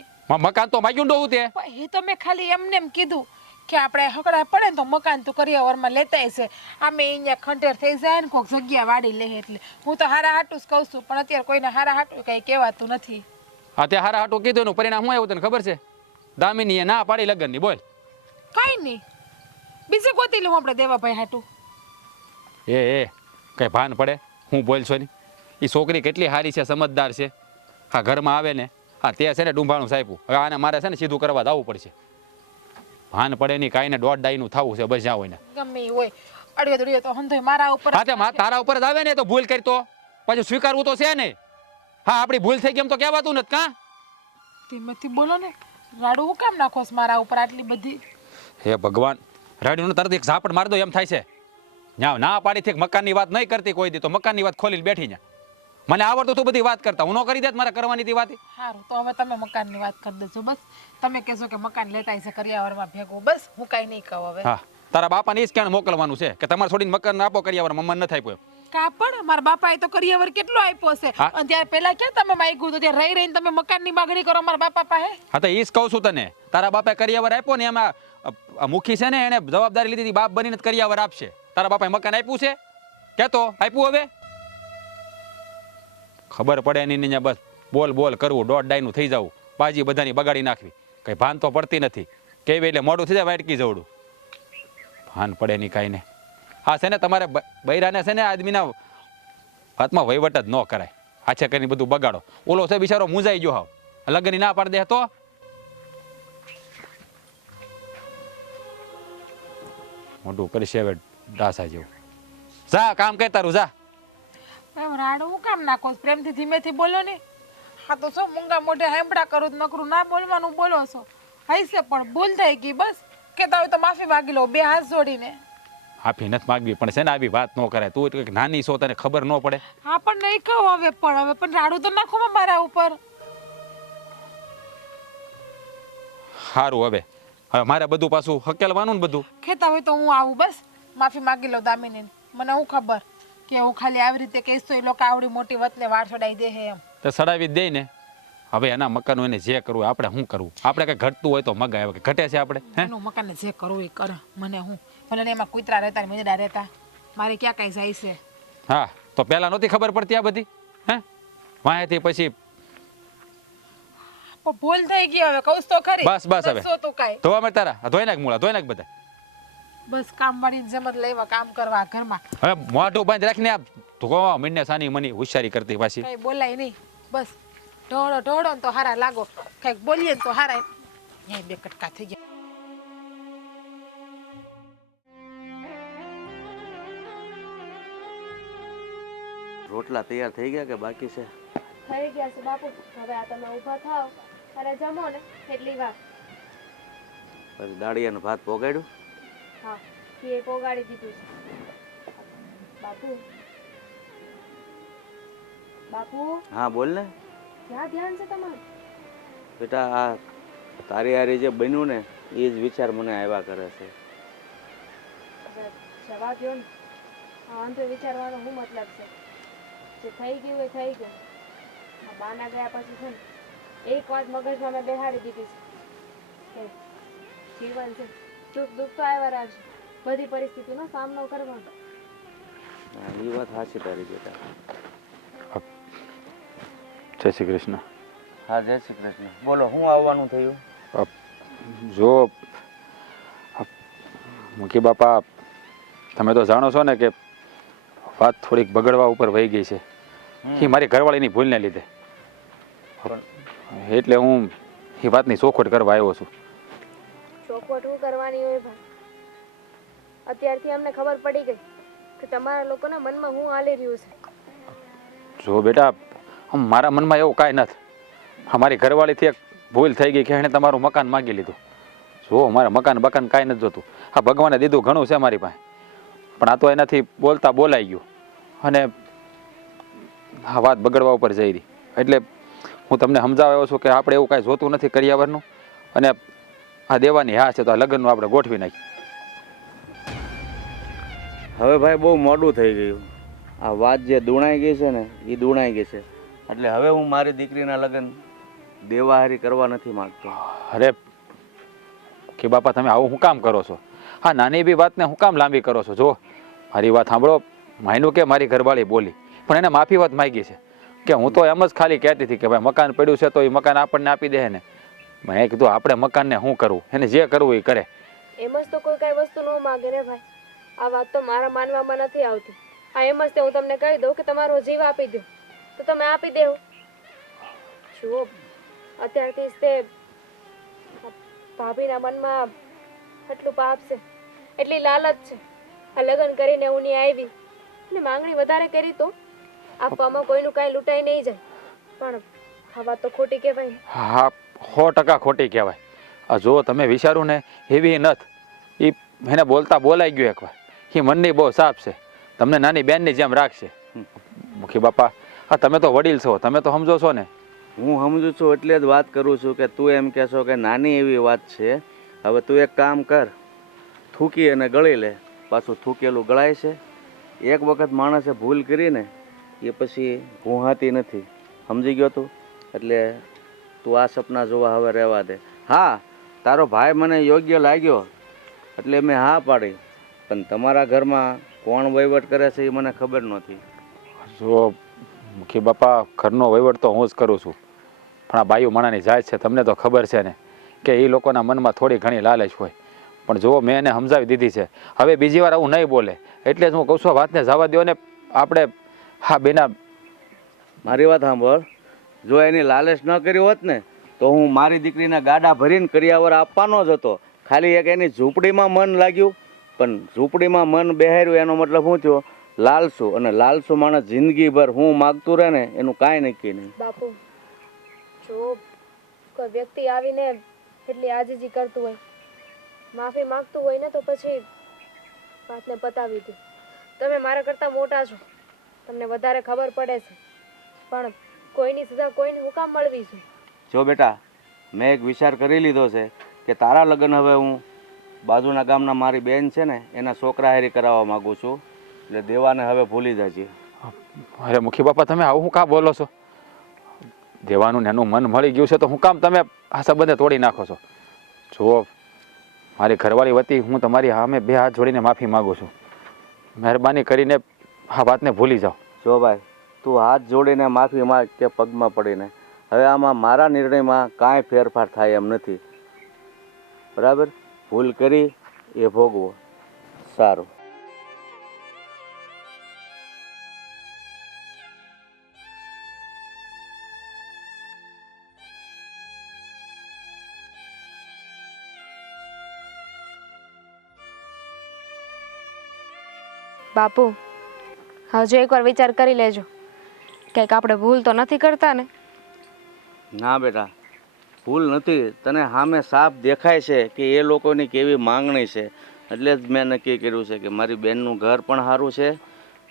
મકાન તો માગ્યું ડોહું તે. પણ એ તો મેં ખાલી એમને એમ કીધું કે આપણે હકડા પડે ને તો મકાન તો કરિયાવરમાં લેતા છે. આમે અહીંયા ખંડેર થઈ જાય ને કોઈક જગ્યા વાડી લે. એટલે હું તો હારા હાટું જ કહું છું, પણ અત્યારે કોઈને હારા હાટું કઈ કહેવાતું નથી. હા તે હારા હાટું કીધું એનું પરિણામ શું આવ્યું તને ખબર છે? દામિની એ ના પાડી લગ્નની. બોલ. કઈ નહીં, બીજે ગોતી લઉં આપણે દેવાભાઈ હાટું. એ કઈ ભાન પડે? હું બોલશો ને એ છોકરી કેટલી સારી છે, સમજદાર છે. હા ઘરમાં આવે ને હા તે છે ને ડુંભાણું સાહેબું. હવે આને મારે છે ને સીધું કરવા જવું પડશે. ભાન પડે નહીં કાંઈ ને દોઢ ડાઈનું થવું છે બસ જ્યાં હોય ને. ગમે ઈ હોય અડ્યો દોડ્યો તો હંધોય મારા ઉપર જ હા તે તારા ઉપર જ આવે ને તો ભૂલ કરી તો પછી સ્વીકારવું તો છે ને. હા આપણી ભૂલ થઈ ગઈ એમ તો કહેવાતું નથી કાં. ધીમેથી બોલો ને. રાડું હું કામ નાખોસ મારા ઉપર આટલી બધી? હે ભગવાન, રાડીનું તરત એક ઝાપટ મારી દો એમ થાય છે. ન્યા ના પાડી થી મકાનની વાત નહીં કરતી કોઈ દી તો મકાનની વાત ખોલીને બેઠી ન્યા. મને આવડતું તું બધી વાત કરતા હું ન કરી દેત મારે કરવાની હતી વાત. સારું તો હવે તમે મકાનની વાત કરી દેજો બસ. તમે કહેશો કે મકાન લેતા છે કરિયાવરમાં ભેગું, બસ હું કાંઈ નહીં કહું હવે. હા તારા બાપાને એ જ ક્યાં મોકલવાનું છે કે તમારે છોડીને મકાન આપો કરિયાવર મમ્મા ન થાય કોઈ. કા પણ મારા બાપાએ તો કરિયાવર કેટલો આપ્યો છે હા. અને ત્યારે પહેલા ક્યાં તમે માંગ્યું તો ત્યારે રહી રહીને તમે મકાનની માગણી કરો મારા બાપા પાસે. હા તો એ જ કહું છું તને. તારા બાપાએ કરિયાવર આપ્યો ને એમાં મુખી છે ને એને જવાબદારી લીધી બાપ બનીને કરિયાવર આપશે. તારા બાપાએ મકાન આપ્યું છે કેતો આપ્યું? હવે ખબર પડે નહીં ને બસ બોલ બોલ કરવું, દોઢ ડાયનું થઈ જવું, બાજી બધાની બગાડી નાખવી, કઈ ભાન તો પડતી નથી. કેવી એટલે મોડું થઈ જાય વાટકી જવડું, ભાન પડે નહીં કાંઈ ને. હા છે ને તમારે બૈરાને છે ને આદમીના હાથમાં વહીવટ જ ન કરાય. હાથે કરીને બધું બગાડો. ઓલો છે બિચારો મૂંઝાઈ ગયો હાવ, લગ્નની ના પાડી દે તો મોઢું કરશે હવે ડાસા જેવું. જા કામ કર તારું જા. એમ રાડું હું કામ નાખો છો? પ્રેમથી ધીમેથી બોલો ને. હા તો શું મૂંગા મોઢે હાંભળા કરો તો નકરું ના બોલવાનું બોલો છો. હૈસે પણ ભૂલ થઈ ગઈ બસ. કહેતા હોય તો માફી માગી લો બે હાથ જોડીને. માફી નથી માગવી પણ છે ને આવી વાત ન કરાય. તું કંઈક નાની છો તને ખબર ન પડે. હા પણ નહીં કહું હવે પણ રાડું તો નાખો મારા ઉપર. સારું હવે મારે બધું પાછું હકેલવાનું ને બધું. કહેતા હોય તો હું આવું બસ. માફી માગી લો દામિની. મને હું ખબર કે હું ખાલી આવી રીતે કહીશ તો એ લોકો આવડી મોટી વતને વાળ ચડાવી દે એમ. તો સડાવી જ દે ને. હવે એના મકાનો એને જે કરવું આપણે શું કરવું? આપણે કંઈ ઘટતું હોય તો મગાય, હવે ઘટે છે આપણે હે? એનું મકાનને જે કરવું એ કરે. મને હું ભલે ને એમાં કૂતરા રહેતા ને મેંદડા રહેતા, મારે ક્યાં કાંઈ જાય છે. હા તો પહેલા નહોતી ખબર પડતી આ બધી હે? વાંહેથી પછી પણ ભૂલ થઈ ગઈ હવે કહું તો ખરી. બસ બસ હવે શું તું કાંઈ ધોવા મળે તારા ધોઈ નાખ મૂળા ધોઈ નાખ બધા. બસ કામ વાળીને જેમ જ લેવા કામ કરવા ઘરમાં. હવે મોઢું બંધ રાખીને આ ધોવા મીંડને સાની મની હોશિયારી કરતી પાછી. કઈ બોલાય નહીં બસ. ઢોળો ઢોળો ને તો હારા લાગો, કઈક બોલીએ ને તો હારા. અહીંયા બે કટકા થઈ ગયા. રોટલા તૈયાર થઈ ગયા કે બાકી છે? થઈ ગયા છે બાપુ. હવે આ તમે ઊભા થાવ અને જમો ને એટલી વાર. પછી દાળિયાનું ભાત પોગાડ્યું? હા એ પોગાડી દીધું છે. બાપુ બાપુ હા બોલ ને ક્યાં ધ્યાન છે તમારું? બેટા આ તારી હારી જે બન્યું ને એ જ વિચાર મને આવ્યા કરે છે. હવે જવા દો ને. આ અંતે વિચારવાનો શું મતલબ છે? જે થઈ ગયું એ થઈ ગયું. આ બાના ગયા પછી છે ને એક વાત મગજમાં મેં બેહાડી દીધી છે કે જીવન છે, સુખ દુઃખ તો આવ્યા રાખશે, બધી પરિસ્થિતિનો સામનો કરવાનો. એ વાત સાચી તારી બેટા. જય શ્રી કૃષ્ણ. હા જય શ્રી કૃષ્ણ. બોલો શું આવવાનું થયું? જો મુખી બાપા તમે તો જાણો છો ને કે વાત થોડીક બગડવા ઉપર વહી ગઈ છે. એ મારી ઘરવાળીની ભૂલને લીધે. એટલે હું એ વાતની ચોખવટ કરવા આવ્યો છું. ચોખવટ શું કરવાની હોય ભાઈ? અત્યારથી અમને ખબર પડી ગઈ કે તમારા લોકોના મનમાં શું હાલી રહ્યું છે. જો બેટા મારા મનમાં એવું કાંઈ નથી. અમારી ઘરવાળીથી એક ભૂલ થઈ ગઈ કે એણે તમારું મકાન માગી લીધું. જો મારા મકાન બકાન કાંઈ નથી જોતું. હા ભગવાને દીધું ઘણું છે મારી પાસે, પણ આ તો એનાથી બોલતા બોલાઈ ગયું અને આ વાત બગડવા ઉપર જઈ રહી. એટલે હું તમને સમજાવવા આવ્યો છું કે આપણે એવું કાંઈ જોતું નથી કરિયાવરનું, અને આ દેવાની હા છે તો આ લગ્નનું આપણે ગોઠવી નાખીએ. હવે ભાઈ બહુ મોડું થઈ ગયું. આ વાત જે દુણાઈ ગઈ છે ને એ દુણાઈ ગઈ છે. એટલે હવે હું મારી દીકરીના લગ્ન દેવાહારી કરવા નથી માંગતો. અરે કે બાપા તમે આવું શું કામ કરો છો? હા નાની બી વાતને હું કામ લાંબી કરો છો? જો મારી વાત સાંભળો. માયનું કે મારી ઘરવાળી બોલી પણ એને માફી વાત માગી છે કે હું તો એમ જ ખાલી કહેતી હતી કે ભાઈ મકાન પડ્યું છે તો એ મકાન આપણને આપી દે ને. મેં કીધું આપણે મકાનને શું કરવું, એને જે કરવું એ કરે. એમ જ તો કોઈ કાંઈ વસ્તુ ન માગે ને ભાઈ. આ વાત તો મારા માનવામાં નથી આવતી. હા એમ જ તે હું તમને કહી દઉં કે તમારો જીવ આપી દો તો તમે આપી દેવો. જુઓ અત્યારથી જ તે ભાભીના મનમાં એટલું પાપ છે, એટલી લાલચ છે. આ લગ્ન કરીને હું નહીં આવી અને માંગણી વધારે કરી તો આપવામાં કોઈનું કાંઈ લૂંટાઈ નહીં જાય. પણ આ વાત તો ખોટી કહેવાય ને. હા 100% ખોટી કહેવાય. આ જો તમે વિચારું ને એવી નથ, એ એને બોલતા બોલાઈ ગયું એકવાર. એ મનની બહુ સાફ છે, તમને નાની બેનની જેમ રાખશે. મુખી બાપા, હા તમે તો વડીલ છો, તમે તો સમજો છો ને. હું સમજુ છું એટલે જ વાત કરું છું કે તું એમ કહેશો કે નાની એવી વાત છે. હવે તું એક કામ કર, થૂકી અને ગળી લે. પાછું થૂકેલું ગળાય છે? એક વખત માણસે ભૂલ કરીને એ પછી ગુહાતી નથી. સમજી ગયો તું? એટલે તું આ સપના જોવા હવે રહેવા દે. હા, તારો ભાઈ મને યોગ્ય લાગ્યો એટલે મેં હા પાડી, પણ તમારા ઘરમાં કોણ વહીવટ કરે છે એ મને ખબર નથી. જો મુખી બાપા, ઘરનો વહીવટ તો હું જ કરું છું, પણ આ બાયું માણાની જાત છે, તમને તો ખબર છે ને કે એ લોકોના મનમાં થોડી ઘણી લાલચ હોય. પણ જુઓ, મેં એને સમજાવી દીધી છે, હવે બીજી વાર આવું નહીં બોલે. એટલે જ હું કહું છું આ વાતને જવા દો ને આપણે. હા બેના, મારી વાત સાંભળ, જો એની લાલચ ન કરી હોત ને તો હું મારી દીકરીના ગાડા ભરીને કરિયાવર આપવાનો જ હતો. ખાલી એક એની ઝૂંપડીમાં મન લાગ્યું, પણ ઝૂંપડીમાં મન બેહાર્યું એનો મતલબ શું થયો? લાલસુ. અને લાલસુ માણસ જિંદગીભર હું માગતું રહે ને એનું કાંઈ નક્કી નહીં. બાપુ જો કોઈ વ્યક્તિ આવીને એટલી આજીજી કરતું હોય, માફી માંગતું હોય ને, તો પછી વાતને પતાવી દો. તમે મારા કરતાં મોટા છો, તમને વધારે ખબર પડે છે, પણ કોઈની સજા કોઈને હું કામ મળવી છું? જો બેટા, મેં એક વિચાર કરી લીધો છે કે તારા લગ્ન હવે હું બાજુના ગામના મારી બેન છે ને એના છોકરા હારી કરાવવા માગું છું. એટલે દેવાને હવે ભૂલી જાજે. અરે મુખી બાપા, તમે આવું હું કાં બોલો છો? દેવાનું ને એનું મન મળી ગયું છે તો હું કામ તમે આ સંબંધે તોડી નાખો છો? જુઓ, મારી ઘરવાળી વતી હું તમારી સામે 2 હાથ જોડીને માફી માગું છું. મહેરબાની કરીને આ વાતને ભૂલી જાઓ. જો ભાઈ, તું હાથ જોડીને માફી માગ કે પગમાં પડીને, હવે આમાં મારા નિર્ણયમાં કાંઈ ફેરફાર થાય એમ નથી. બરાબર? ભૂલ કરી એ ભોગવો. સારું. બાપુ હજુ એકવાર વિચાર કરી લેજો, કંઈક આપણે ભૂલ તો નથી કરતા ને? ના બેટા, ભૂલ નથી. તને સામે સાફ દેખાય છે કે એ લોકોની કેવી માંગણી છે, એટલે જ મેં નક્કી કર્યું છે કે મારી બેનનું ઘર પણ સારું છે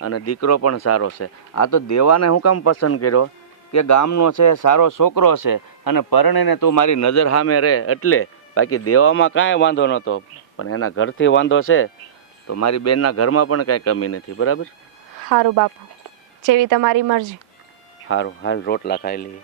અને દીકરો પણ સારો છે. આ તો દેવાને હું કામ પસંદ કર્યો કે ગામનો છે, સારો છોકરો છે અને પરણીને તું મારી નજર સામે રહે એટલે. બાકી દેવામાં કાંઈ વાંધો નહોતો, પણ એના ઘરથી વાંધો છે તો મારી બેનના ઘરમાં પણ કાંઈ કમી નથી. બરાબર? સારું બાપુ, જેવી તમારી મરજી. સારું, હાલ રોટલા ખાઈ લઈએ.